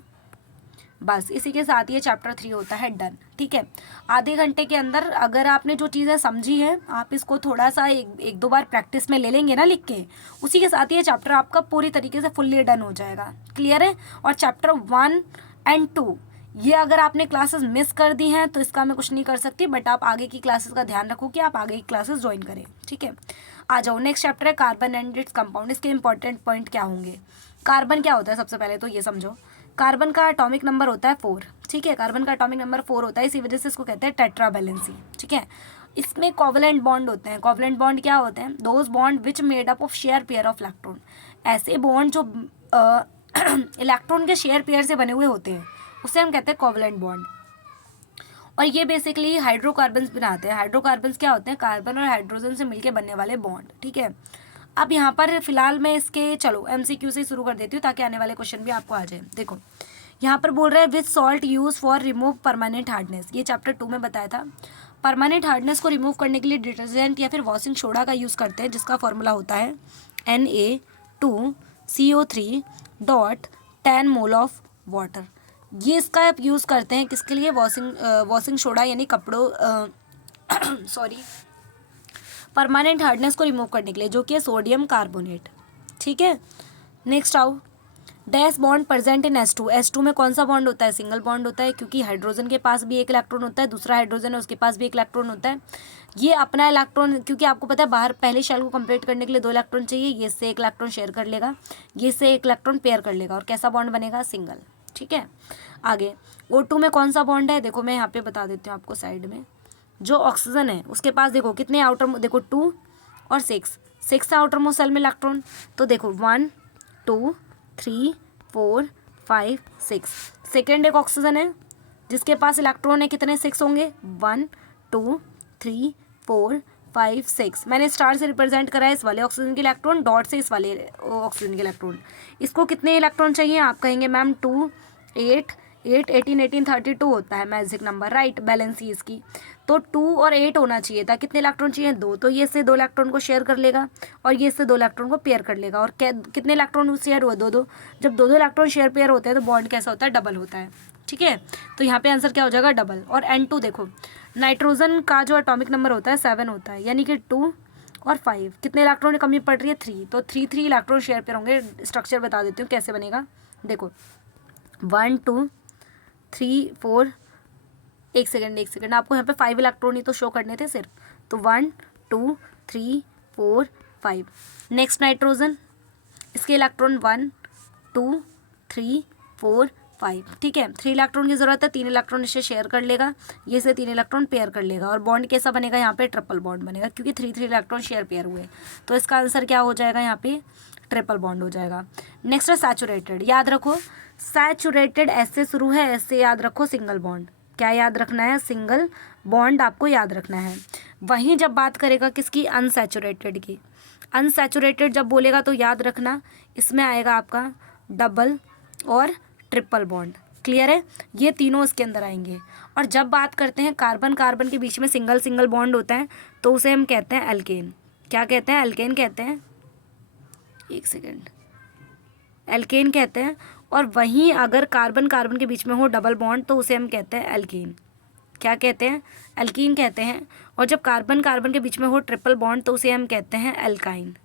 बस इसी के साथ ये चैप्टर 3 होता है डन। ठीक है, आधे घंटे के अंदर अगर आपने जो चीज़ें समझी है आप इसको थोड़ा सा एक दो बार प्रैक्टिस में ले लेंगे ना लिख के, उसी के साथ ये चैप्टर आपका पूरी तरीके से फुल्ली डन हो जाएगा। क्लियर है? और चैप्टर 1 और 2 ये अगर आपने क्लासेस मिस कर दी हैं तो इसका मैं कुछ नहीं कर सकती, बट आप आगे की क्लासेस का ध्यान रखो कि आप आगे की क्लासेस ज्वाइन करें। ठीक है, आ जाओ, नेक्स्ट चैप्टर है कार्बन एंड इट्स कंपाउंड। इसके इंपॉर्टेंट पॉइंट क्या होंगे? कार्बन क्या होता है? सबसे पहले तो ये समझो, कार्बन का एटॉमिक नंबर होता है 4। ठीक है, कार्बन का एटॉमिक नंबर 4 होता है, इसी वजह से इसको कहते हैं टेट्रावैलेंसी। ठीक है, इसमें कोवलेंट बॉन्ड होते हैं। कोवलेंट बॉन्ड क्या होते हैं? Those bond which made up of share pair of electron, ऐसे बॉन्ड जो इलेक्ट्रॉन के शेयर पेयर से बने हुए होते हैं उसे हम कहते हैं कोवलेंट बॉन्ड। और ये बेसिकली हाइड्रोकार्बन्स बनाते हैं। हाइड्रोकार्बन्स क्या होते हैं? कार्बन और हाइड्रोजन से मिलकर बनने वाले बॉन्ड। ठीक है, अब यहाँ पर फिलहाल मैं इसके चलो MCQ से शुरू कर देती हूँ ताकि आने वाले क्वेश्चन भी आपको आ जाए। देखो यहाँ पर बोल रहा है which salt use for remove permanent hardness, ये चैप्टर 2 में बताया था। परमानेंट हार्डनेस को रिमूव करने के लिए डिटर्जेंट या फिर वॉशिंग सोडा का यूज़ करते हैं, जिसका फॉर्मूला होता है Na2CO3.10 मोल ऑफ वाटर। ये इसका आप यूज़ करते हैं किसके लिए? वॉशिंग सोडा यानी कपड़ों सॉरी परमानेंट हार्डनेस को रिमूव करने के लिए, जो कि है सोडियम कार्बोनेट। ठीक है, नेक्स्ट आओ, dash bond present in S2। S2 में कौन सा बॉन्ड होता है? सिंगल बॉन्ड होता है, क्योंकि हाइड्रोजन के पास भी एक इलेक्ट्रॉन होता है, दूसरा हाइड्रोजन है उसके पास भी एक इलेक्ट्रॉन होता है। ये अपना इलेक्ट्रॉन, क्योंकि आपको पता है बाहर पहले शेल को कंप्लीट करने के लिए 2 इलेक्ट्रॉन चाहिए, ये इससे 1 इलेक्ट्रॉन शेयर कर लेगा, ये से 1 इलेक्ट्रॉन पेयर कर लेगा, और कैसा बॉन्ड बनेगा? सिंगल। ठीक है, आगे O2 में कौन सा बॉन्ड है? देखो मैं यहाँ पे बता देती हूँ आपको साइड में, जो ऑक्सीजन है उसके पास देखो कितने आउटर, देखो 2 और 6 आउटर मोस्ट सेल में इलेक्ट्रॉन, तो देखो 1 2 3 4 5 6। सेकेंड एक ऑक्सीजन है जिसके पास इलेक्ट्रॉन है, कितने? 6 होंगे, 1 2 3 4 5 6। मैंने स्टार से रिप्रेजेंट करा है इस वाले ऑक्सीजन के इलेक्ट्रॉन, डॉट से इस वाले ऑक्सीजन के इलेक्ट्रॉन। इसको कितने इलेक्ट्रॉन चाहिए? आप कहेंगे मैम 2 8 8 18 18 32 होता है मैजिक नंबर, राइट। बैलेंस ही इसकी तो 2 और 8 होना चाहिए था। कितने इलेक्ट्रॉन चाहिए? 2। तो ये इससे 2 इलेक्ट्रॉन को शेयर कर लेगा और ये इससे 2 इलेक्ट्रॉन को पेयर कर लेगा। और कितने इलेक्ट्रॉन शेयर हुआ? 2 2। जब 2 2 इलेक्ट्रॉन शेयर पेयर होते हैं तो बॉन्ड कैसा होता है? डबल होता है, ठीक है। तो यहाँ पे आंसर क्या हो जाएगा? डबल। और N2 देखो, नाइट्रोजन का जो एटॉमिक नंबर होता है 7 होता है, यानी कि 2 और 5। कितने इलेक्ट्रॉन की कमी पड़ रही है? 3। तो 3 इलेक्ट्रॉन शेयर पेयर होंगे। स्ट्रक्चर बता देती हूँ कैसे बनेगा। देखो 1 2 3 4, एक सेकेंड, आपको यहाँ पे 5 इलेक्ट्रॉन ही तो शो करने थे सिर्फ। तो 1 2 3 4 5। नेक्स्ट नाइट्रोजन, इसके इलेक्ट्रॉन 1 2 3 4 5, ठीक है। 3 इलेक्ट्रॉन की ज़रूरत है, 3 इलेक्ट्रॉन इससे शेयर कर लेगा, ये से 3 इलेक्ट्रॉन पेयर कर लेगा और बॉन्ड कैसा बनेगा? यहाँ पे ट्रिपल बॉन्ड बनेगा, क्योंकि 3 इलेक्ट्रॉन शेयर पेयर हुए। तो इसका आंसर क्या हो जाएगा? यहाँ पे ट्रिपल बॉन्ड हो जाएगा। नेक्स्ट है सैचुरेटेड। याद रखो सैचुरेटेड एस से शुरू है, एस से याद रखो सिंगल बॉन्ड। क्या याद रखना है? सिंगल बॉन्ड आपको याद रखना है। वहीं जब बात करेगा किसकी? अनसैचुरेटेड की। अनसैचुरेटेड जब बोलेगा तो याद रखना इसमें आएगा आपका डबल और ट्रिपल बॉन्ड। क्लियर है? ये तीनों इसके अंदर आएंगे। और जब बात करते हैं कार्बन कार्बन के बीच में सिंगल बॉन्ड होता है तो उसे हम कहते हैं एल्केन। क्या कहते हैं? एल्केन कहते हैं। एक सेकेंड, एल्केन कहते हैं। और वहीं अगर कार्बन कार्बन के बीच में हो डबल बॉन्ड तो उसे हम कहते हैं एल्कीन। क्या कहते हैं? एल्कीन कहते हैं। और जब कार्बन कार्बन के बीच में हो ट्रिपल बॉन्ड तो उसे हम कहते हैं एल्काइन।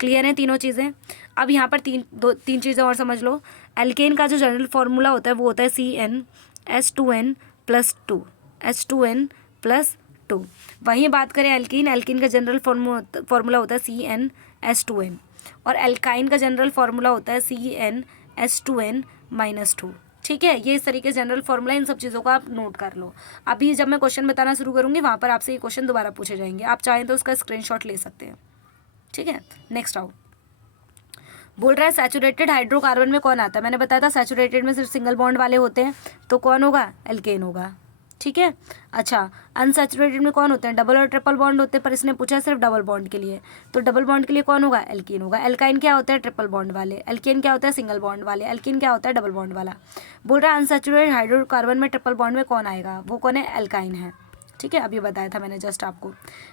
क्लियर है तीनों चीज़ें? अब यहाँ पर तीन चीज़ें और समझ लो। एल्केन का जो जनरल फार्मूला होता है वो होता है CnH2n+2, H2n+2। वहीं बात करें एल्कीन, एल्कीन का जनरल फार्मूला होता है CnH2n और एल्काइन का जनरल फार्मूला होता है CnH2n-2। ठीक है, ये इस तरीके जनरल फार्मूला, इन सब चीज़ों को आप नोट कर लो। अभी जब मैं क्वेश्चन बताना शुरू करूँगी वहाँ पर आपसे ये क्वेश्चन दोबारा पूछे जाएंगे, आप चाहें तो उसका स्क्रीनशॉट ले सकते हैं। ठीक है, नेक्स्ट आओ। बोल रहा है सैचुरेटेड हाइड्रोकार्बन में कौन आता है? मैंने बताया था सैचुरेटेड में सिर्फ सिंगल बॉन्ड वाले होते हैं, तो कौन होगा? एल्केन होगा। ठीक है, अच्छा अनसैचुरेटेड में कौन होते हैं? डबल और ट्रिपल बॉन्ड होते हैं, पर इसने पूछा सिर्फ डबल बॉन्ड के लिए, तो डबल बॉन्ड के लिए कौन होगा? एल्कीन होगा। एल्काइन क्या होता है? ट्रिपल बॉन्ड वाले। एल्केन क्या होता है? सिंगल बॉन्ड वाले। एल्कीन क्या होता है? डबल बॉन्ड वाला। बोल रहा है अनसैचुरेटेड हाइड्रोकार्बन में ट्रिपल बॉन्ड में कौन आएगा? वो कौन है? एल्काइन है। ठीक है, अभी बताया था मैंने जस्ट आपको।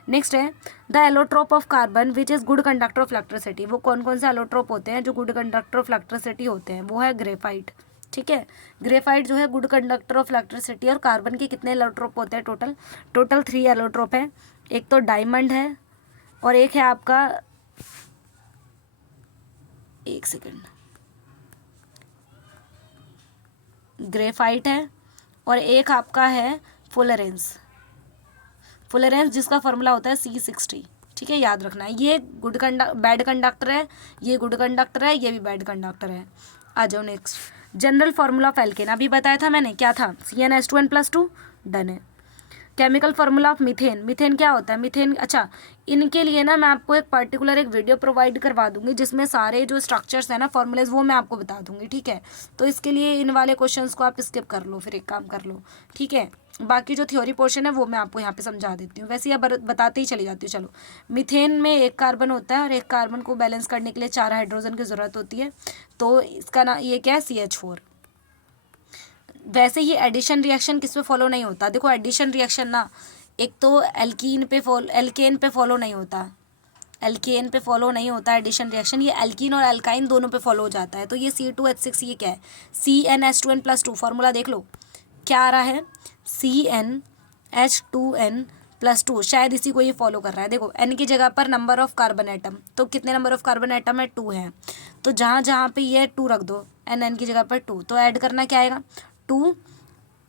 नेक्स्ट है the allotrope of carbon which is good conductor of electricity. वो कौन कौन से एलोट्रोप होते हैं जो गुड कंडक्टर ऑफ इलेक्ट्रिसिटी होते हैं? वो है ग्रेफाइट। ठीक है, ग्रेफाइट जो है गुड कंडक्टर ऑफ इलेक्ट्रिसिटी। और कार्बन के कितने एलोट्रोप होते हैं? टोटल 3 एलोट्रोप है। एक तो डायमंड है और एक है आपका, एक सेकेंड, ग्रेफाइट है और एक आपका है फुलरेंस जिसका फॉर्मूला होता है C60। ठीक है, याद रखना है। ये बैड कंडक्टर है, ये गुड कंडक्टर है, ये भी बैड कंडक्टर है। आ जाओ next, general formula of alkene अभी बताया था मैंने, क्या था? CnH2n+2। डन है। Chemical formula of methane. Methane क्या होता है? मीथेन, अच्छा इनके लिए ना मैं आपको एक पर्टिकुलर एक वीडियो प्रोवाइड करवा दूंगी जिसमें सारे जो स्ट्रक्चर्स हैं ना, फॉर्मूलेज, वो मैं आपको बता दूंगी। ठीक है, तो इसके लिए इन वाले क्वेश्चंस को आप स्किप कर लो, फिर एक काम कर लो। ठीक है, बाकी जो थ्योरी पोर्शन है वो मैं आपको यहाँ पे समझा देती हूँ, वैसे अब बताते ही चली जाती हूँ। चलो, मीथेन में एक कार्बन होता है और एक कार्बन को बैलेंस करने के लिए 4 हाइड्रोजन की ज़रूरत होती है, तो इसका ना ये क्या है? CH4। वैसे ही एडिशन रिएक्शन किस पे फॉलो नहीं होता? देखो एडिशन रिएक्शन ना, एक तो एल्केन पे फॉलो नहीं होता, एल्केन पे फॉलो नहीं होता एडिशन रिएक्शन, ये एल्कीन और एल्काइन दोनों पे फॉलो हो जाता है। तो ये C2H6, ये क्या है? CnH2n+2। फार्मूला देख लो क्या आ रहा है, CnH2n+2। शायद इसी को ये फॉलो कर रहा है। देखो N की जगह पर नंबर ऑफ कार्बन एटम, तो कितने नंबर ऑफ कार्बन एटम है? 2 है। तो जहाँ जहाँ पे ये 2 रख दो, N की जगह पर 2, तो ऐड करना क्या आएगा? 2।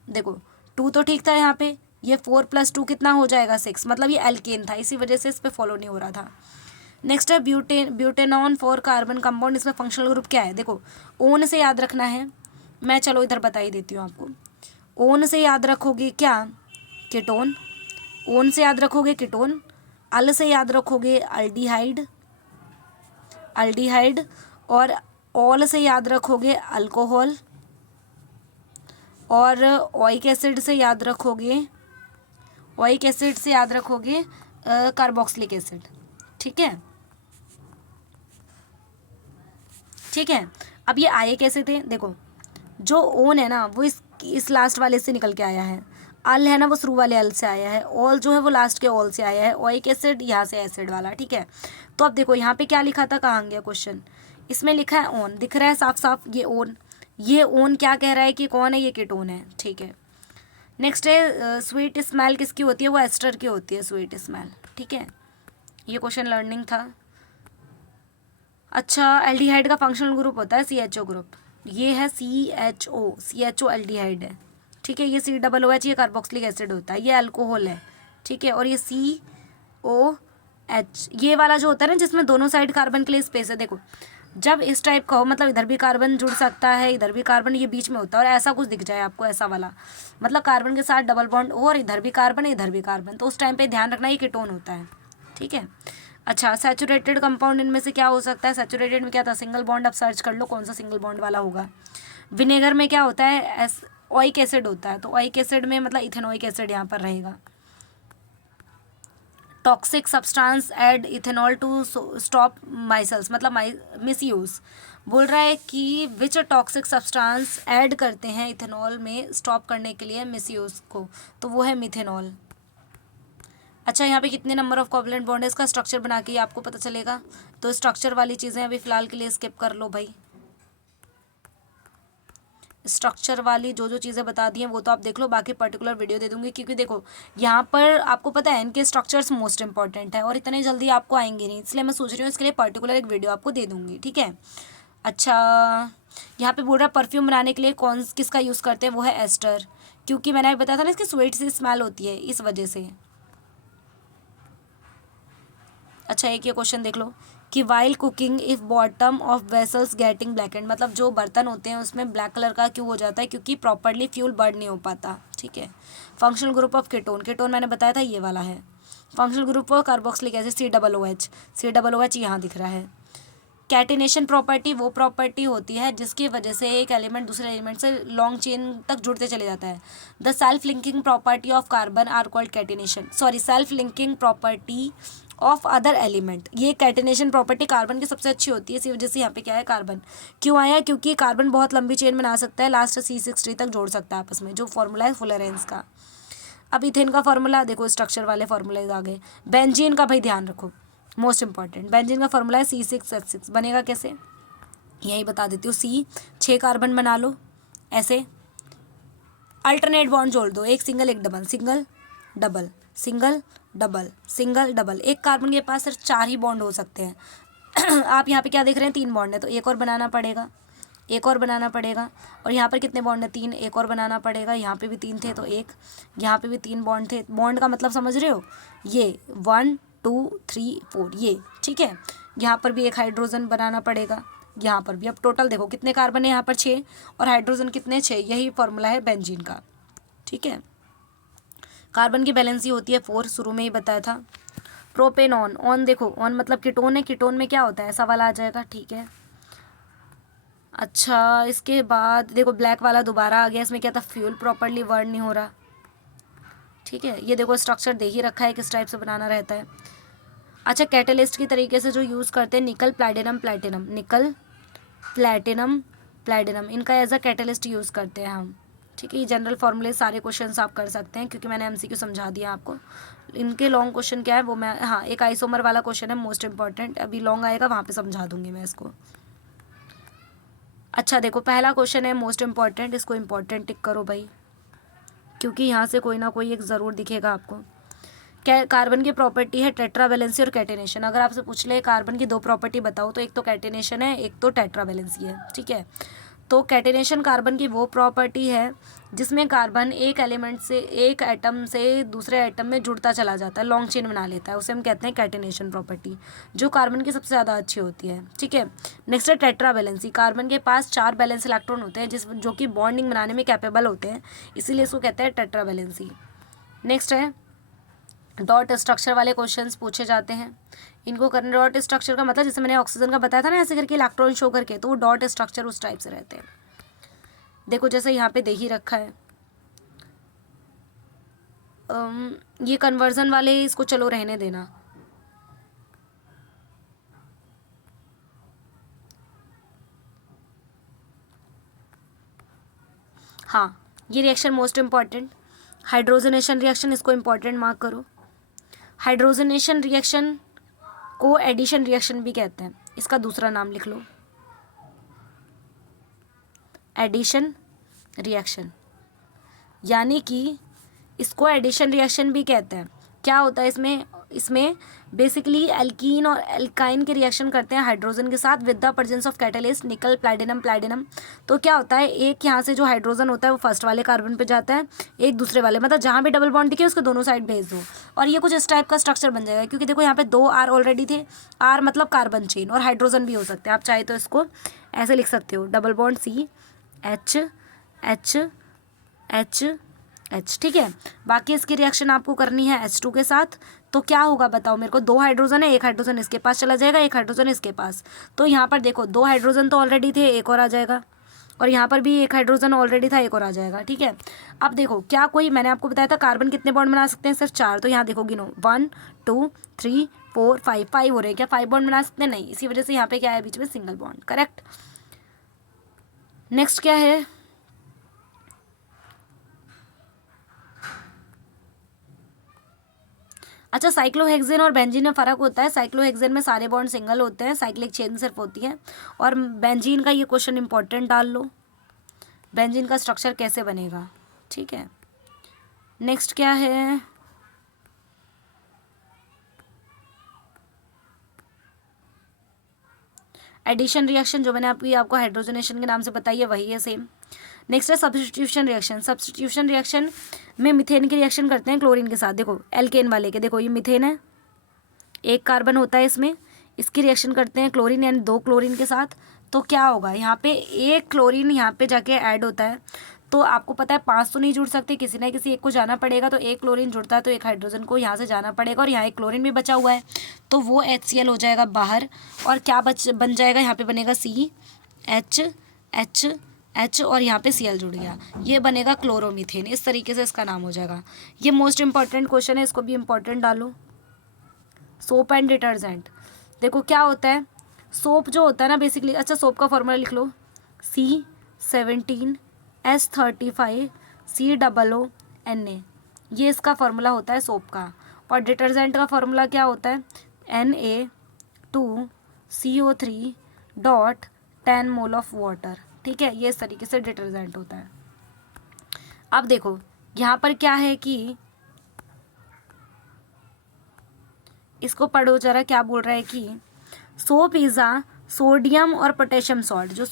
देखो 2 तो ठीक था यहाँ पे, ये 4+2 कितना हो जाएगा? 6। मतलब ये एल्केन था, इसी वजह से इस पर फॉलो नहीं हो रहा था। नेक्स्ट है ब्यूटेनॉन 4 कार्बन कंपाउंड। इसमें फंक्शनल ग्रुप क्या है? देखो ओन से याद रखना है, मैं चलो इधर बता ही देती हूँ आपको। ओन से याद रखोगे क्या? कीटोन। ओन से याद रखोगे कीटोन। अल से याद रखोगे अल्डिहाइड। और ऑल से याद रखोगे अल्कोहल। और ओइक एसिड से याद रखोगे कार्बोक्सिलिक एसिड। ठीक है, ठीक है। अब ये आए कैसे थे, देखो जो ओन है ना वो इस लास्ट वाले से निकल के आया है, अल है ना वो शुरू वाले अल से आया है, ऑल जो है वो लास्ट के ऑल से आया है, ओइक एसिड यहाँ से एसिड वाला। ठीक है, तो अब देखो यहाँ पे क्या लिखा था, कहाँ गया क्वेश्चन, इसमें लिखा है ओन, दिख रहा है साफ साफ, ये ओन क्या कह रहा है कि कौन है, ये कीटोन है। ठीक है, नेक्स्ट है स्वीट स्मेल किसकी होती है, वो एस्टर की होती है स्वीट स्मेल। ठीक है, ये क्वेश्चन लर्निंग था। अच्छा, एल्डिहाइड का फंक्शनल ग्रुप होता है CHO ग्रुप, ये है CHO एल्डिहाइड है। ठीक है, ये COOH, ये कार्बोक्सिलिक एसिड होता है, ये अल्कोहल है। ठीक है, और ये COH, ये वाला जो होता है ना जिसमें दोनों साइड कार्बन के लिए स्पेस है, देखो जब इस टाइप का हो, मतलब इधर भी कार्बन जुड़ सकता है, इधर भी कार्बन, ये बीच में होता है, और ऐसा कुछ दिख जाए आपको, ऐसा वाला, मतलब कार्बन के साथ डबल बॉन्ड और इधर भी कार्बन इधर भी कार्बन, तो उस टाइम पे ध्यान रखना ये कीटोन होता है। ठीक है, अच्छा, सैचुरेटेड कंपाउंड इनमें से क्या हो सकता है, सैचुरेटेड में क्या था, सिंगल बॉन्ड, अब सर्च कर लो कौन सा सिंगल बॉन्ड वाला होगा। विनेगर में क्या होता है, ओइक एसिड होता है, तो ओइक एसिड में मतलब इथेनोइक एसिड यहाँ पर रहेगा। Toxic substance add ethanol to stop micelles, मतलब मिस यूज़, बोल रहा है कि विच टॉक्सिक सब्सटेंस ऐड करते हैं इथेनॉल में स्टॉप करने के लिए मिस यूज़ को, तो वो है मिथेनॉल। अच्छा, यहाँ पे कितने नंबर ऑफ कोवलेंट बॉन्ड है, इसका स्ट्रक्चर बना के ही आपको पता चलेगा, तो स्ट्रक्चर वाली चीज़ें अभी फ़िलहाल के लिए स्किप कर लो भाई। स्ट्रक्चर वाली जो जो चीज़ें बता दी हैं वो तो आप देख लो, बाकी पर्टिकुलर वीडियो दे दूँगी, क्योंकि देखो यहाँ पर आपको पता है इनके स्ट्रक्चर्स मोस्ट इंपॉर्टेंट है और इतने जल्दी आपको आएंगे नहीं, इसलिए मैं सोच रही हूँ इसके लिए पर्टिकुलर एक वीडियो आपको दे दूँगी। ठीक है, अच्छा, यहाँ पे बोल रहा है परफ्यूम बनाने के लिए किसका यूज़ करते हैं, वो है एस्टर, क्योंकि मैंने अभी बताया था ना इसकी स्वीट सी स्मेल होती है, इस वजह से। अच्छा, एक ये क्वेश्चन देख लो कि while cooking if bottom of vessels getting blackened, मतलब जो बर्तन होते हैं उसमें ब्लैक कलर का क्यों हो जाता है, क्योंकि प्रॉपरली फ्यूल बर्न नहीं हो पाता। ठीक है, फंक्शनल ग्रुप ऑफ कीटोन मैंने बताया था ये वाला है। Functional group of carboxylic acid COOH यहाँ दिख रहा है। कैटिनेशन प्रॉपर्टी वो प्रॉपर्टी होती है जिसकी वजह से एक एलिमेंट दूसरे एलिमेंट से लॉन्ग चेन तक जुड़ते चले जाता है। The self linking property of carbon are called catenation, self linking property of other element, ये कैटिनेशन प्रॉपर्टी कार्बन की सबसे अच्छी होती है, इसी वजह से यहाँ पे क्या है कार्बन क्यों आया, क्योंकि कार्बन बहुत लंबी चेन बना सकता है, लास्ट C60 तक जोड़ सकता है आपस में, जो फॉर्मूला है फुलरेंस का। अब इथेन का फॉर्मूला देखो, स्ट्रक्चर वाले फॉर्मूले आ गए। बेंजीन का भाई ध्यान रखो, मोस्ट इंपॉर्टेंट, बेंजीन का फॉर्मूला है C6H6, बनेगा कैसे, यही बता देती हूँ, 6 कार्बन बना लो ऐसे, अल्टरनेट बॉन्ड जोड़ दो, एक सिंगल एक double, single double single double single double, एक कार्बन के पास सिर्फ 4 ही बॉन्ड हो सकते हैं आप यहाँ पे क्या देख रहे हैं, 3 बॉन्ड है, तो एक और बनाना पड़ेगा, एक और बनाना पड़ेगा, और यहाँ पर कितने बॉन्ड है, 3, एक और बनाना पड़ेगा, यहाँ पे भी 3 थे तो एक, यहाँ पे भी 3 बॉन्ड थे, बॉन्ड का मतलब समझ रहे हो, ये 1 2 3 4 ये। ठीक है, यहाँ पर भी एक हाइड्रोजन बनाना पड़ेगा, यहाँ पर भी। अब टोटल देखो कितने कार्बन है यहाँ पर, 6, और हाइड्रोजन कितने, 6, यही फॉर्मूला है बेंजीन का। ठीक है, कार्बन की बैलेंसी होती है 4, शुरू में ही बताया था। प्रोपेनॉन, ऑन देखो, ऑन मतलब कीटोन है, कीटोन में क्या होता है, ऐसा वाला आ जाएगा। ठीक है, अच्छा, इसके बाद देखो ब्लैक वाला दोबारा आ गया, इसमें क्या था, फ्यूल प्रॉपरली बर्न नहीं हो रहा। ठीक है, ये देखो स्ट्रक्चर दे ही रखा है किस टाइप से बनाना रहता है। अच्छा, कैटलिस्ट की तरीके से जो यूज़ करते हैं, निकल प्लैटिनम प्लैटिनम, निकल प्लैटिनम प्लैटिनम, इनका एज अ कैटलिस्ट यूज़ करते हैं हम। ठीक है, ये जनरल फॉर्मूले सारे क्वेश्चंस आप कर सकते हैं, क्योंकि मैंने MCQ समझा दिया आपको। इनके लॉन्ग क्वेश्चन क्या है वो मैं, हाँ, एक आइसोमर वाला क्वेश्चन है मोस्ट इंपॉर्टेंट, अभी लॉन्ग आएगा वहाँ पे समझा दूंगी मैं इसको। अच्छा देखो, पहला क्वेश्चन है मोस्ट इंपॉर्टेंट, इसको इंपॉर्टेंट टिक करो भाई, क्योंकि यहाँ से कोई ना कोई एक ज़रूर दिखेगा आपको। कार्बन की प्रॉपर्टी है टेट्रावैलेंसी और कैटिनेशन, अगर आपसे पूछ ले कार्बन की 2 प्रॉपर्टी बताओ, तो एक तो कैटिनेशन है, एक तो टेट्रावैलेंसी है। ठीक है, तो कैटिनेशन कार्बन की वो प्रॉपर्टी है जिसमें कार्बन एक एलिमेंट से, एक एटम से दूसरे एटम में जुड़ता चला जाता है, लॉन्ग चेन बना लेता है, उसे हम कहते हैं कैटिनेशन प्रॉपर्टी, जो कार्बन की सबसे ज़्यादा अच्छी होती है। ठीक है, नेक्स्ट है टेट्रावैलेंसी, कार्बन के पास 4 बैलेंस इलेक्ट्रॉन होते हैं जो कि बॉन्डिंग बनाने में कैपेबल होते हैं, इसीलिए इसको कहते हैं टेट्रावैलेंसी। नेक्स्ट है डॉट स्ट्रक्चर वाले क्वेश्चंस पूछे जाते हैं, इनको करने, डॉट स्ट्रक्चर का मतलब जैसे मैंने ऑक्सीजन का बताया था ना, ऐसे करके इलेक्ट्रॉन शो करके, तो वो डॉट स्ट्रक्चर उस टाइप से रहते हैं। देखो जैसे यहाँ पे दे ही रखा है, ये कन्वर्जन वाले इसको चलो रहने देना। हाँ, ये reaction most important, hydrogenation reaction, इसको इम्पॉर्टेंट मार्क करो। हाइड्रोजनेशन रिएक्शन को एडिशन रिएक्शन भी कहते हैं, इसका दूसरा नाम लिख लो, एडिशन रिएक्शन, यानी कि इसको एडिशन रिएक्शन भी कहते हैं। क्या होता है इसमें बेसिकली एल्कीन और एल्काइन के रिएक्शन करते हैं हाइड्रोजन के साथ with the presence of catalyst निकल प्लैटिनम। तो क्या होता है, एक यहाँ से जो हाइड्रोजन होता है वो फर्स्ट वाले कार्बन पे जाता है, एक दूसरे वाले, मतलब जहाँ भी डबल बॉन्ड दिखे उसके दोनों साइड भेज दो, और ये कुछ इस टाइप का स्ट्रक्चर बन जाएगा। क्योंकि देखो यहाँ पे 2 R ऑलरेडी थे, R मतलब कार्बन चेन, और हाइड्रोजन भी हो सकते हैं। आप चाहे तो इसको ऐसे लिख सकते हो, डबल बॉन्ड CH, ठीक है। बाकी इसकी रिएक्शन आपको करनी है H2 के साथ। तो क्या होगा बताओ मेरे को, 2 हाइड्रोजन है, एक हाइड्रोजन इसके पास चला जाएगा, एक हाइड्रोजन इसके पास। तो यहाँ पर देखो 2 हाइड्रोजन तो ऑलरेडी थे, एक और आ जाएगा, और यहाँ पर भी एक हाइड्रोजन ऑलरेडी था, एक और आ जाएगा, ठीक है। अब देखो क्या कोई, मैंने आपको बताया था कार्बन कितने बॉन्ड बना सकते हैं, सिर्फ 4। तो यहाँ देखो गिनो, 1 2 3 4 5 हो रहे हैं। क्या 5 बॉन्ड बना सकते हैं? नहीं, इसी वजह से यहाँ पे क्या है बीच में, सिंगल बॉन्ड, करेक्ट। नेक्स्ट क्या है, अच्छा, साइक्लोहेक्सेन और बेंजीन में फ़र्क होता है। साइक्लोहेक्सेन में सारे बॉन्ड सिंगल होते हैं, साइक्लिक चेन सिर्फ होती है। और बेंजीन का ये क्वेश्चन इंपॉर्टेंट डाल लो, बेंजीन का स्ट्रक्चर कैसे बनेगा, ठीक है। नेक्स्ट क्या है, एडिशन रिएक्शन, जो मैंने आपको हाइड्रोजनेशन के नाम से बताई है वही है सेम। नेक्स्ट है सब्स्टिट्यूशन रिएक्शन। सब्स्टिट्यूशन रिएक्शन में मिथेन की रिएक्शन करते हैं क्लोरीन के साथ। देखो एल्केन वाले के, देखो ये मिथेन है, एक कार्बन होता है इसमें, इसकी रिएक्शन करते हैं क्लोरीन यानी 2 क्लोरीन के साथ। तो क्या होगा, यहाँ पे एक क्लोरीन यहाँ पे जाके ऐड होता है। तो आपको पता है 5 तो नहीं जुड़ सकते, किसी ना किसी एक को जाना पड़ेगा। तो एक क्लोरीन जुड़ता है तो एक हाइड्रोजन को यहाँ से जाना पड़ेगा, और यहाँ एक क्लोरीन भी बचा हुआ है, तो वो HCl हो जाएगा बाहर। और क्या बन जाएगा, यहाँ पे बनेगा CH और यहाँ पे Cl जुड़ गया, ये बनेगा क्लोरोमीथेन। इस तरीके से इसका नाम हो जाएगा। ये मोस्ट इंपॉर्टेंट क्वेश्चन है, इसको भी इंपॉर्टेंट डालो। सोप एंड डिटर्जेंट, देखो क्या होता है, सोप जो होता है ना बेसिकली, अच्छा सोप का फॉर्मूला लिख लो, C17H35COO Na, ये इसका फॉर्मूला होता है सोप का। और डिटर्जेंट का फॉर्मूला क्या होता है, Na2CO3 मोल ऑफ वाटर, ठीक है। ये इस तरीके से डिटर्जेंट होता है। अब देखो यहाँ पर क्या है कि इसको पढ़ो जरा, क्या बोल रहा है कि सोप इज़ अ सोडियम और पोटेशियम सॉल्ट, जो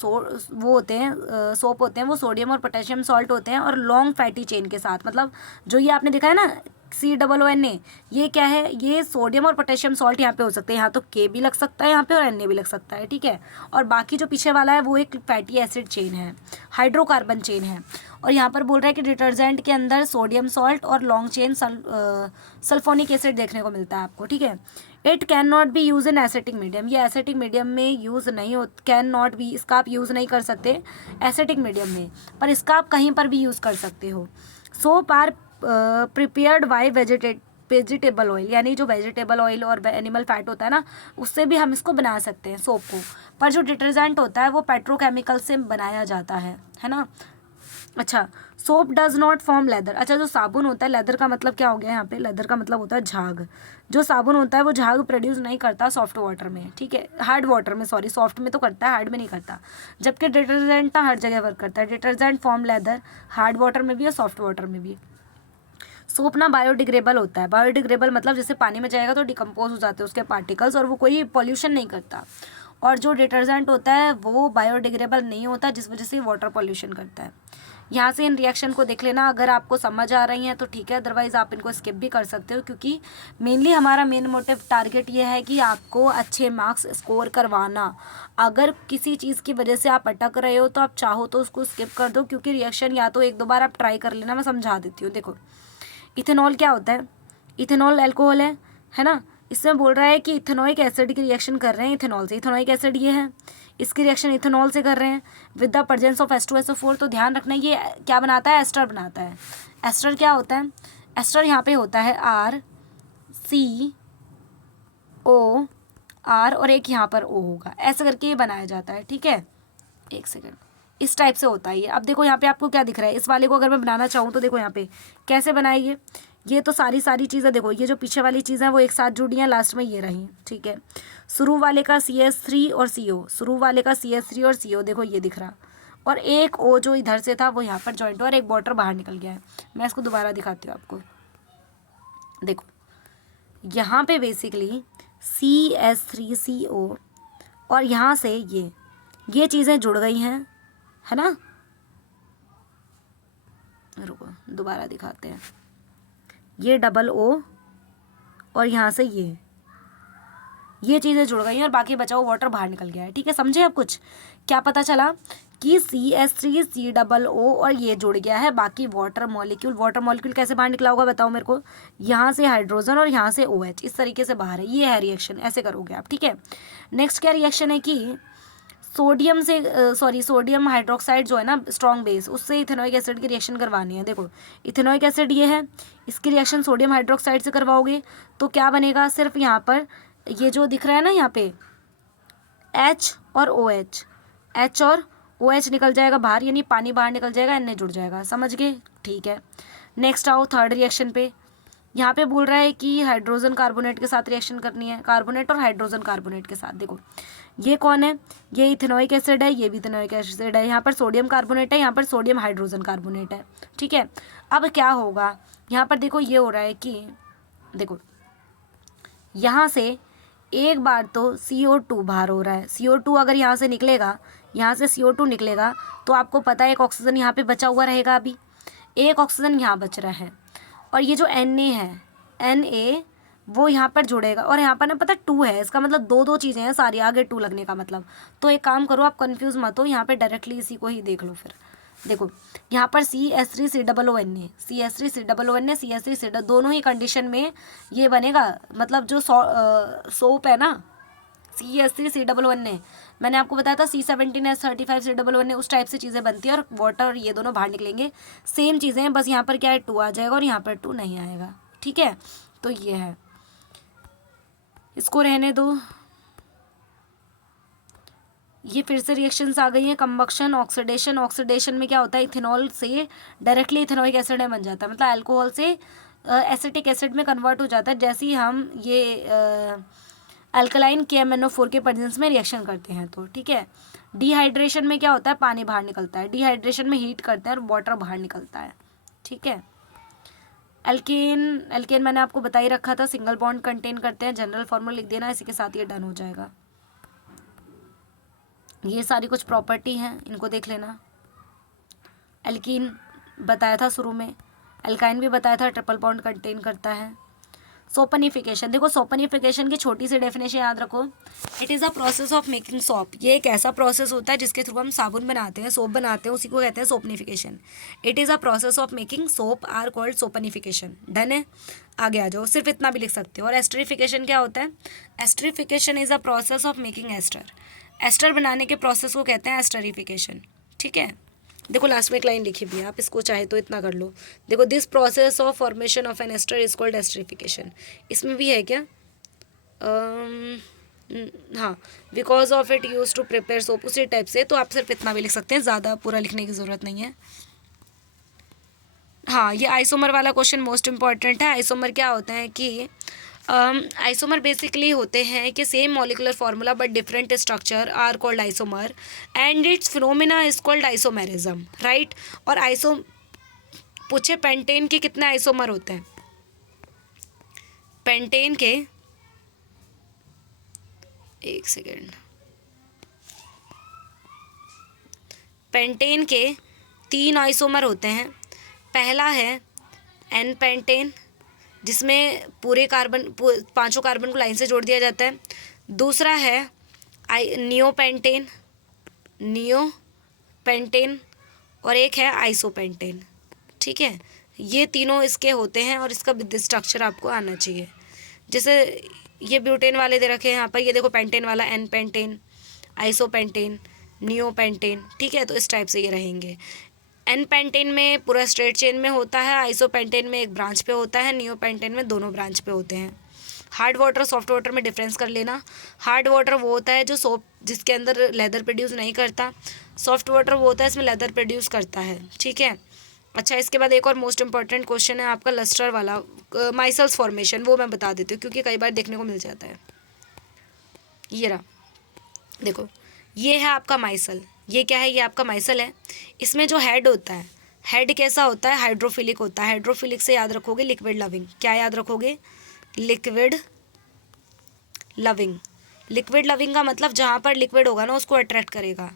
वो होते हैं सोप होते हैं वो सोडियम और पोटेशियम सॉल्ट होते हैं, और लॉन्ग फैटी चेन के साथ। मतलब जो ये आपने देखा है ना COONA, ये क्या है, ये सोडियम और पोटेशियम सॉल्ट यहाँ पे हो सकते हैं। यहाँ तो K भी लग सकता है यहाँ पे, और Na भी लग सकता है, ठीक है। और बाकी जो पीछे वाला है वो एक फैटी एसिड चेन है, हाइड्रोकार्बन चेन है। और यहाँ पर बोल रहा है कि डिटर्जेंट के अंदर सोडियम सॉल्ट और लॉन्ग चेन सल्फोनिक एसिड देखने को मिलता है आपको, ठीक है। It can not be use in acetic medium, ये एसिटिक मीडियम में यूज़ नहीं हो, कैन नॉट बी, इसका आप यूज़ नहीं कर सकते एसिटिक मीडियम में, पर इसका आप कहीं पर भी यूज़ कर सकते हो। Soap are prepared by vegetable oil, यानी जो वेजिटेबल ऑयल और एनिमल फैट होता है ना, उससे भी हम इसको बना सकते हैं सोप को। पर जो डिटर्जेंट होता है वो पेट्रोकेमिकल से बनाया जाता है ना। अच्छा, soap does not form lather, अच्छा जो साबुन होता है, लेदर का मतलब क्या हो गया यहाँ पे, लेदर का मतलब होता है झाग। जो साबुन होता है वो झाग प्रोड्यूस नहीं करता सॉफ्ट वाटर में, ठीक है, हार्ड वाटर में, सॉरी, सॉफ्ट में तो करता है, हार्ड में नहीं करता। जबकि डिटर्जेंट ना हर जगह वर्क करता है, detergent form lather hard water में भी और सॉफ्ट वाटर में भी। सोप ना बायोडिग्रेडेबल होता है, बायोडिग्रेडेबल मतलब जैसे पानी में जाएगा तो डिकम्पोज हो जाते हैं उसके पार्टिकल्स, और वो कोई पॉल्यूशन नहीं करता। और जो डिटर्जेंट होता है वो बायोडिग्रेडेबल नहीं होता, जिस वजह से वाटर पॉल्यूशन करता है। यहाँ से इन रिएक्शन को देख लेना, अगर आपको समझ आ रही हैं तो ठीक है, अदरवाइज़ आप इनको स्किप भी कर सकते हो, क्योंकि मेनली हमारा मेन मोटिव टारगेट ये है कि आपको अच्छे मार्क्स स्कोर करवाना। अगर किसी चीज़ की वजह से आप अटक रहे हो तो आप चाहो तो उसको स्किप कर दो, क्योंकि रिएक्शन या तो 1-2 बार आप ट्राई कर लेना, मैं समझा देती हूँ। देखो इथेनॉल क्या होता है, इथेनॉल अल्कोहल है ना। इसमें बोल रहा है कि इथेनोइक एसिड की रिएक्शन कर रहे हैं इथेनॉल से, इथेनोइक एसिड ये है, इसकी रिएक्शन इथेनॉल से कर रहे हैं with the presence of H2SO4। तो ध्यान रखना ये क्या बनाता है, एस्टर बनाता है। एस्टर क्या होता है, एस्टर यहाँ पे होता है RCOR और एक यहाँ पर O होगा, ऐसे करके ये बनाया जाता है, ठीक है। एक सेकंड, इस टाइप से होता है ये। अब देखो यहाँ पे आपको क्या दिख रहा है, इस वाले को अगर मैं बनाना चाहूँ तो देखो यहाँ पे कैसे बनाइए। ये तो सारी चीज़ें देखो, ये जो पीछे वाली चीज़ें हैं वो एक साथ जुड़ी हैं, लास्ट में ये रही, ठीक है। शुरू वाले का CH3 और CO, शुरू वाले का CH3 और CO देखो ये दिख रहा, और एक O जो इधर से था वो यहाँ पर जॉइंट हुआ और एक वाटर बाहर निकल गया है। मैं इसको दोबारा दिखाती हूँ आपको। देखो यहाँ पे बेसिकली CH3CO और यहाँ से ये चीज़ें जुड़ गई हैं, है ना। रुको दोबारा दिखाते हैं। ये डबल O और यहाँ से ये चीज़ें जुड़ गई हैं और बाकी बचा हुआ वाटर बाहर निकल गया है, ठीक है। समझे आप कुछ? क्या पता चला कि CH3 COO और ये जुड़ गया है, बाकी वाटर मॉलिक्यूल कैसे बाहर निकला होगा बताओ मेरे को। यहाँ से हाइड्रोजन और यहाँ से OH, इस तरीके से बाहर है। ये है रिएक्शन, ऐसे करोगे आप, ठीक है। नेक्स्ट क्या रिएक्शन है कि सोडियम हाइड्रोक्साइड जो है ना स्ट्रॉन्ग बेस, उससे इथेनॉइक एसिड की रिएक्शन करवानी है। देखो इथेनॉइक एसिड ये है, इसकी रिएक्शन सोडियम हाइड्रोक्साइड से करवाओगे तो क्या बनेगा, सिर्फ यहाँ पर ये जो दिख रहा है ना यहाँ पे H और OH, H और OH निकल जाएगा बाहर, यानी पानी बाहर निकल जाएगा, Na जुड़ जाएगा। समझ गए? ठीक है। नेक्स्ट आओ थर्ड रिएक्शन पे। यहाँ पे बोल रहा है कि हाइड्रोजन कार्बोनेट के साथ रिएक्शन करनी है, कार्बोनेट और हाइड्रोजन कार्बोनेट के साथ। देखो ये कौन है, ये इथेनॉइक एसिड है, ये भी इथेनॉइक एसिड है। यहाँ पर सोडियम कार्बोनेट है, यहाँ पर सोडियम हाइड्रोजन कार्बोनेट है, ठीक है। अब क्या होगा, यहाँ पर देखो ये हो रहा है कि देखो यहाँ से एक बार तो CO2 बाहर हो रहा है। CO2 अगर यहाँ से निकलेगा, यहाँ से CO2 निकलेगा तो आपको पता है एक ऑक्सीजन यहाँ पे बचा हुआ रहेगा, अभी एक ऑक्सीजन यहाँ बच रहा है, और ये जो Na है Na वो यहाँ पर जुड़ेगा, और यहाँ पर ना पता 2 है, इसका मतलब दो चीज़ें हैं सारी, आगे 2 लगने का मतलब। तो एक काम करो आप कंफ्यूज मत हो, यहाँ पे डायरेक्टली इसी को ही देख लो। फिर देखो यहाँ पर CH3 COONA CH3 COONA CH3 C दोनों ही कंडीशन में ये बनेगा, मतलब जो सोप है ना CH3 COONA, मैंने आपको बताया था C17H35 COONA, उस टाइप से चीज़ें बनती है, और वाटर और ये दोनों बाहर निकलेंगे, सेम चीज़ें हैं, बस यहाँ पर क्या है 2 आ जाएगा और यहाँ पर 2 नहीं आएगा, ठीक है। तो ये है, इसको रहने दो। ये फिर से रिएक्शंस आ गई हैं, कंबक्शन, ऑक्सीडेशन में क्या होता है, इथेनॉल से डायरेक्टली इथेनॉइक एसिड में बन जाता है, मतलब अल्कोहल से एसिटिक एसिड में कन्वर्ट हो जाता है, जैसे ही हम ये अल्कलाइन KMnO4 के प्रेजेंस में रिएक्शन करते हैं तो, ठीक है। डिहाइड्रेशन में क्या होता है, पानी बाहर निकलता है, डिहाइड्रेशन में हीट करते हैं और वाटर बाहर निकलता है, ठीक है। एल्केन मैंने आपको बता ही रखा था, सिंगल बॉन्ड कंटेन करते हैं, जनरल फॉर्मूला लिख देना, इसी के साथ ये डन हो जाएगा। ये सारी कुछ प्रॉपर्टी हैं, इनको देख लेना। एल्कीन बताया था शुरू में, एल्काइन भी बताया था, ट्रिपल बॉन्ड कंटेन करता है। सोपनिफिकेशन, देखो सोपनिफिकेशन की छोटी सी डेफिनेशन याद रखो, it is a process of making soap. ये एक ऐसा प्रोसेस होता है जिसके थ्रू हम साबुन बनाते हैं, सोप बनाते हैं, उसी को कहते हैं saponification. It is a process of making soap are called saponification. Done है, आगे आ जाओ, सिर्फ इतना भी लिख सकते हो। और एस्टरिफिकेशन क्या होता है, esterification is a process of making ester. Ester बनाने के प्रोसेस को कहते हैं एस्टरिफिकेशन, ठीक है। देखो लास्ट में एक लाइन लिखी भी है, आप इसको चाहे तो इतना कर लो। देखो this process of formation of an ester is called esterification. इसमें भी है क्या, हाँ, because of it use to prepare soap, उसी टाइप से। तो आप सिर्फ इतना भी लिख सकते हैं, ज़्यादा पूरा लिखने की ज़रूरत नहीं है। हाँ, ये आइसोमर वाला क्वेश्चन मोस्ट इंपॉर्टेंट है। आइसोमर क्या होता है कि आइसोमर बेसिकली होते हैं कि same molecular formula but different structure are called isomer and its phenomena is called isomerism, right. और पूछे पेंटेन के कितने आइसोमर होते हैं, पेंटेन के, एक सेकेंड, पेंटेन के 3 आइसोमर होते हैं। पहला है एन पेंटेन, जिसमें पूरे कार्बन 5 कार्बन को लाइन से जोड़ दिया जाता है। दूसरा है नियोपेंटेन, और एक है आइसोपेंटेन, ठीक है। ये तीनों इसके होते हैं और इसका स्ट्रक्चर आपको आना चाहिए। जैसे ये ब्यूटेन वाले दे रखे हैं यहाँ पर, ये देखो पेंटेन वाला, एन पेंटेन, आइसोपेंटेन, नियोपेंटेन, ठीक है। तो इस टाइप से ये रहेंगे। एन पेंटेन में पूरा स्ट्रेट चेन में होता है, आइसोपेंटेन में एक ब्रांच पे होता है, नियोपेंटेन में दोनों ब्रांच पे होते हैं। हार्ड वाटर सॉफ्ट वाटर में डिफरेंस कर लेना। हार्ड वाटर वो होता है जो सोप जिसके अंदर लेदर प्रोड्यूस नहीं करता, सॉफ्ट वाटर वो होता है इसमें लेदर प्रोड्यूस करता है, ठीक है। अच्छा, इसके बाद एक और मोस्ट इंपॉर्टेंट क्वेश्चन है आपका लस्टर वाला, माइसेल्स फॉर्मेशन, वो मैं बता देती हूँ क्योंकि कई बार देखने को मिल जाता है। ये रहा, देखो ये है आपका माइसल, ये क्या है, ये आपका माइसल है। इसमें जो हेड होता है, हेड कैसा होता है, हाइड्रोफिलिक होता है। हाइड्रोफिलिक से याद रखोगे लिक्विड लविंग, क्या याद रखोगे, लिक्विड लविंग। लिक्विड लविंग का मतलब जहाँ पर लिक्विड होगा ना उसको अट्रैक्ट करेगा।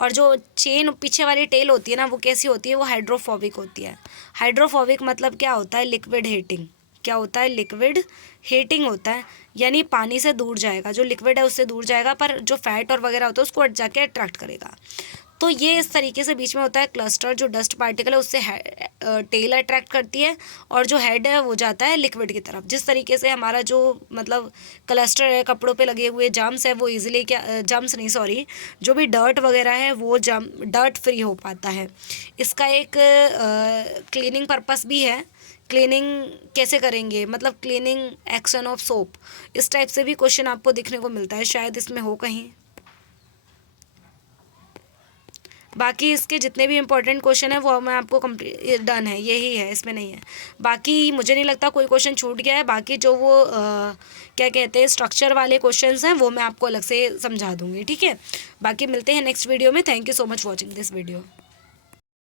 और जो चेन पीछे वाली टेल होती है ना वो कैसी होती है, वो हाइड्रोफोबिक होती है। हाइड्रोफोबिक मतलब क्या होता है, लिक्विड हीटिंग। क्या होता है, लिक्विड हीटिंग होता है, यानी पानी से दूर जाएगा, जो लिक्विड है उससे दूर जाएगा, पर जो फैट और वगैरह होता है उसको जाके अट्रैक्ट करेगा। तो ये इस तरीके से बीच में होता है क्लस्टर, जो डस्ट पार्टिकल है उससे टेल अट्रैक्ट करती है और जो हेड है वो जाता है लिक्विड की तरफ। जिस तरीके से हमारा जो मतलब क्लस्टर है, कपड़ों पे लगे हुए जम्स है वो इजीली, क्या जम्स नहीं सॉरी, जो भी डर्ट वगैरह है वो डर्ट फ्री हो पाता है। इसका एक क्लीनिंग पर्पस भी है। क्लीनिंग कैसे करेंगे, मतलब क्लीनिंग एक्शन ऑफ सोप, इस टाइप से भी क्वेश्चन आपको दिखने को मिलता है, शायद इसमें हो कहीं। बाकी इसके जितने भी इंपॉर्टेंट क्वेश्चन है वो मैं आपको कंप्लीट डन है, यही है, इसमें नहीं है। बाकी मुझे नहीं लगता कोई क्वेश्चन छूट गया है। बाकी जो वो क्या कहते हैं स्ट्रक्चर वाले क्वेश्चंस हैं वो मैं आपको अलग से समझा दूंगी, ठीक है। बाकी मिलते हैं नेक्स्ट वीडियो में। Thank you so much watching this video.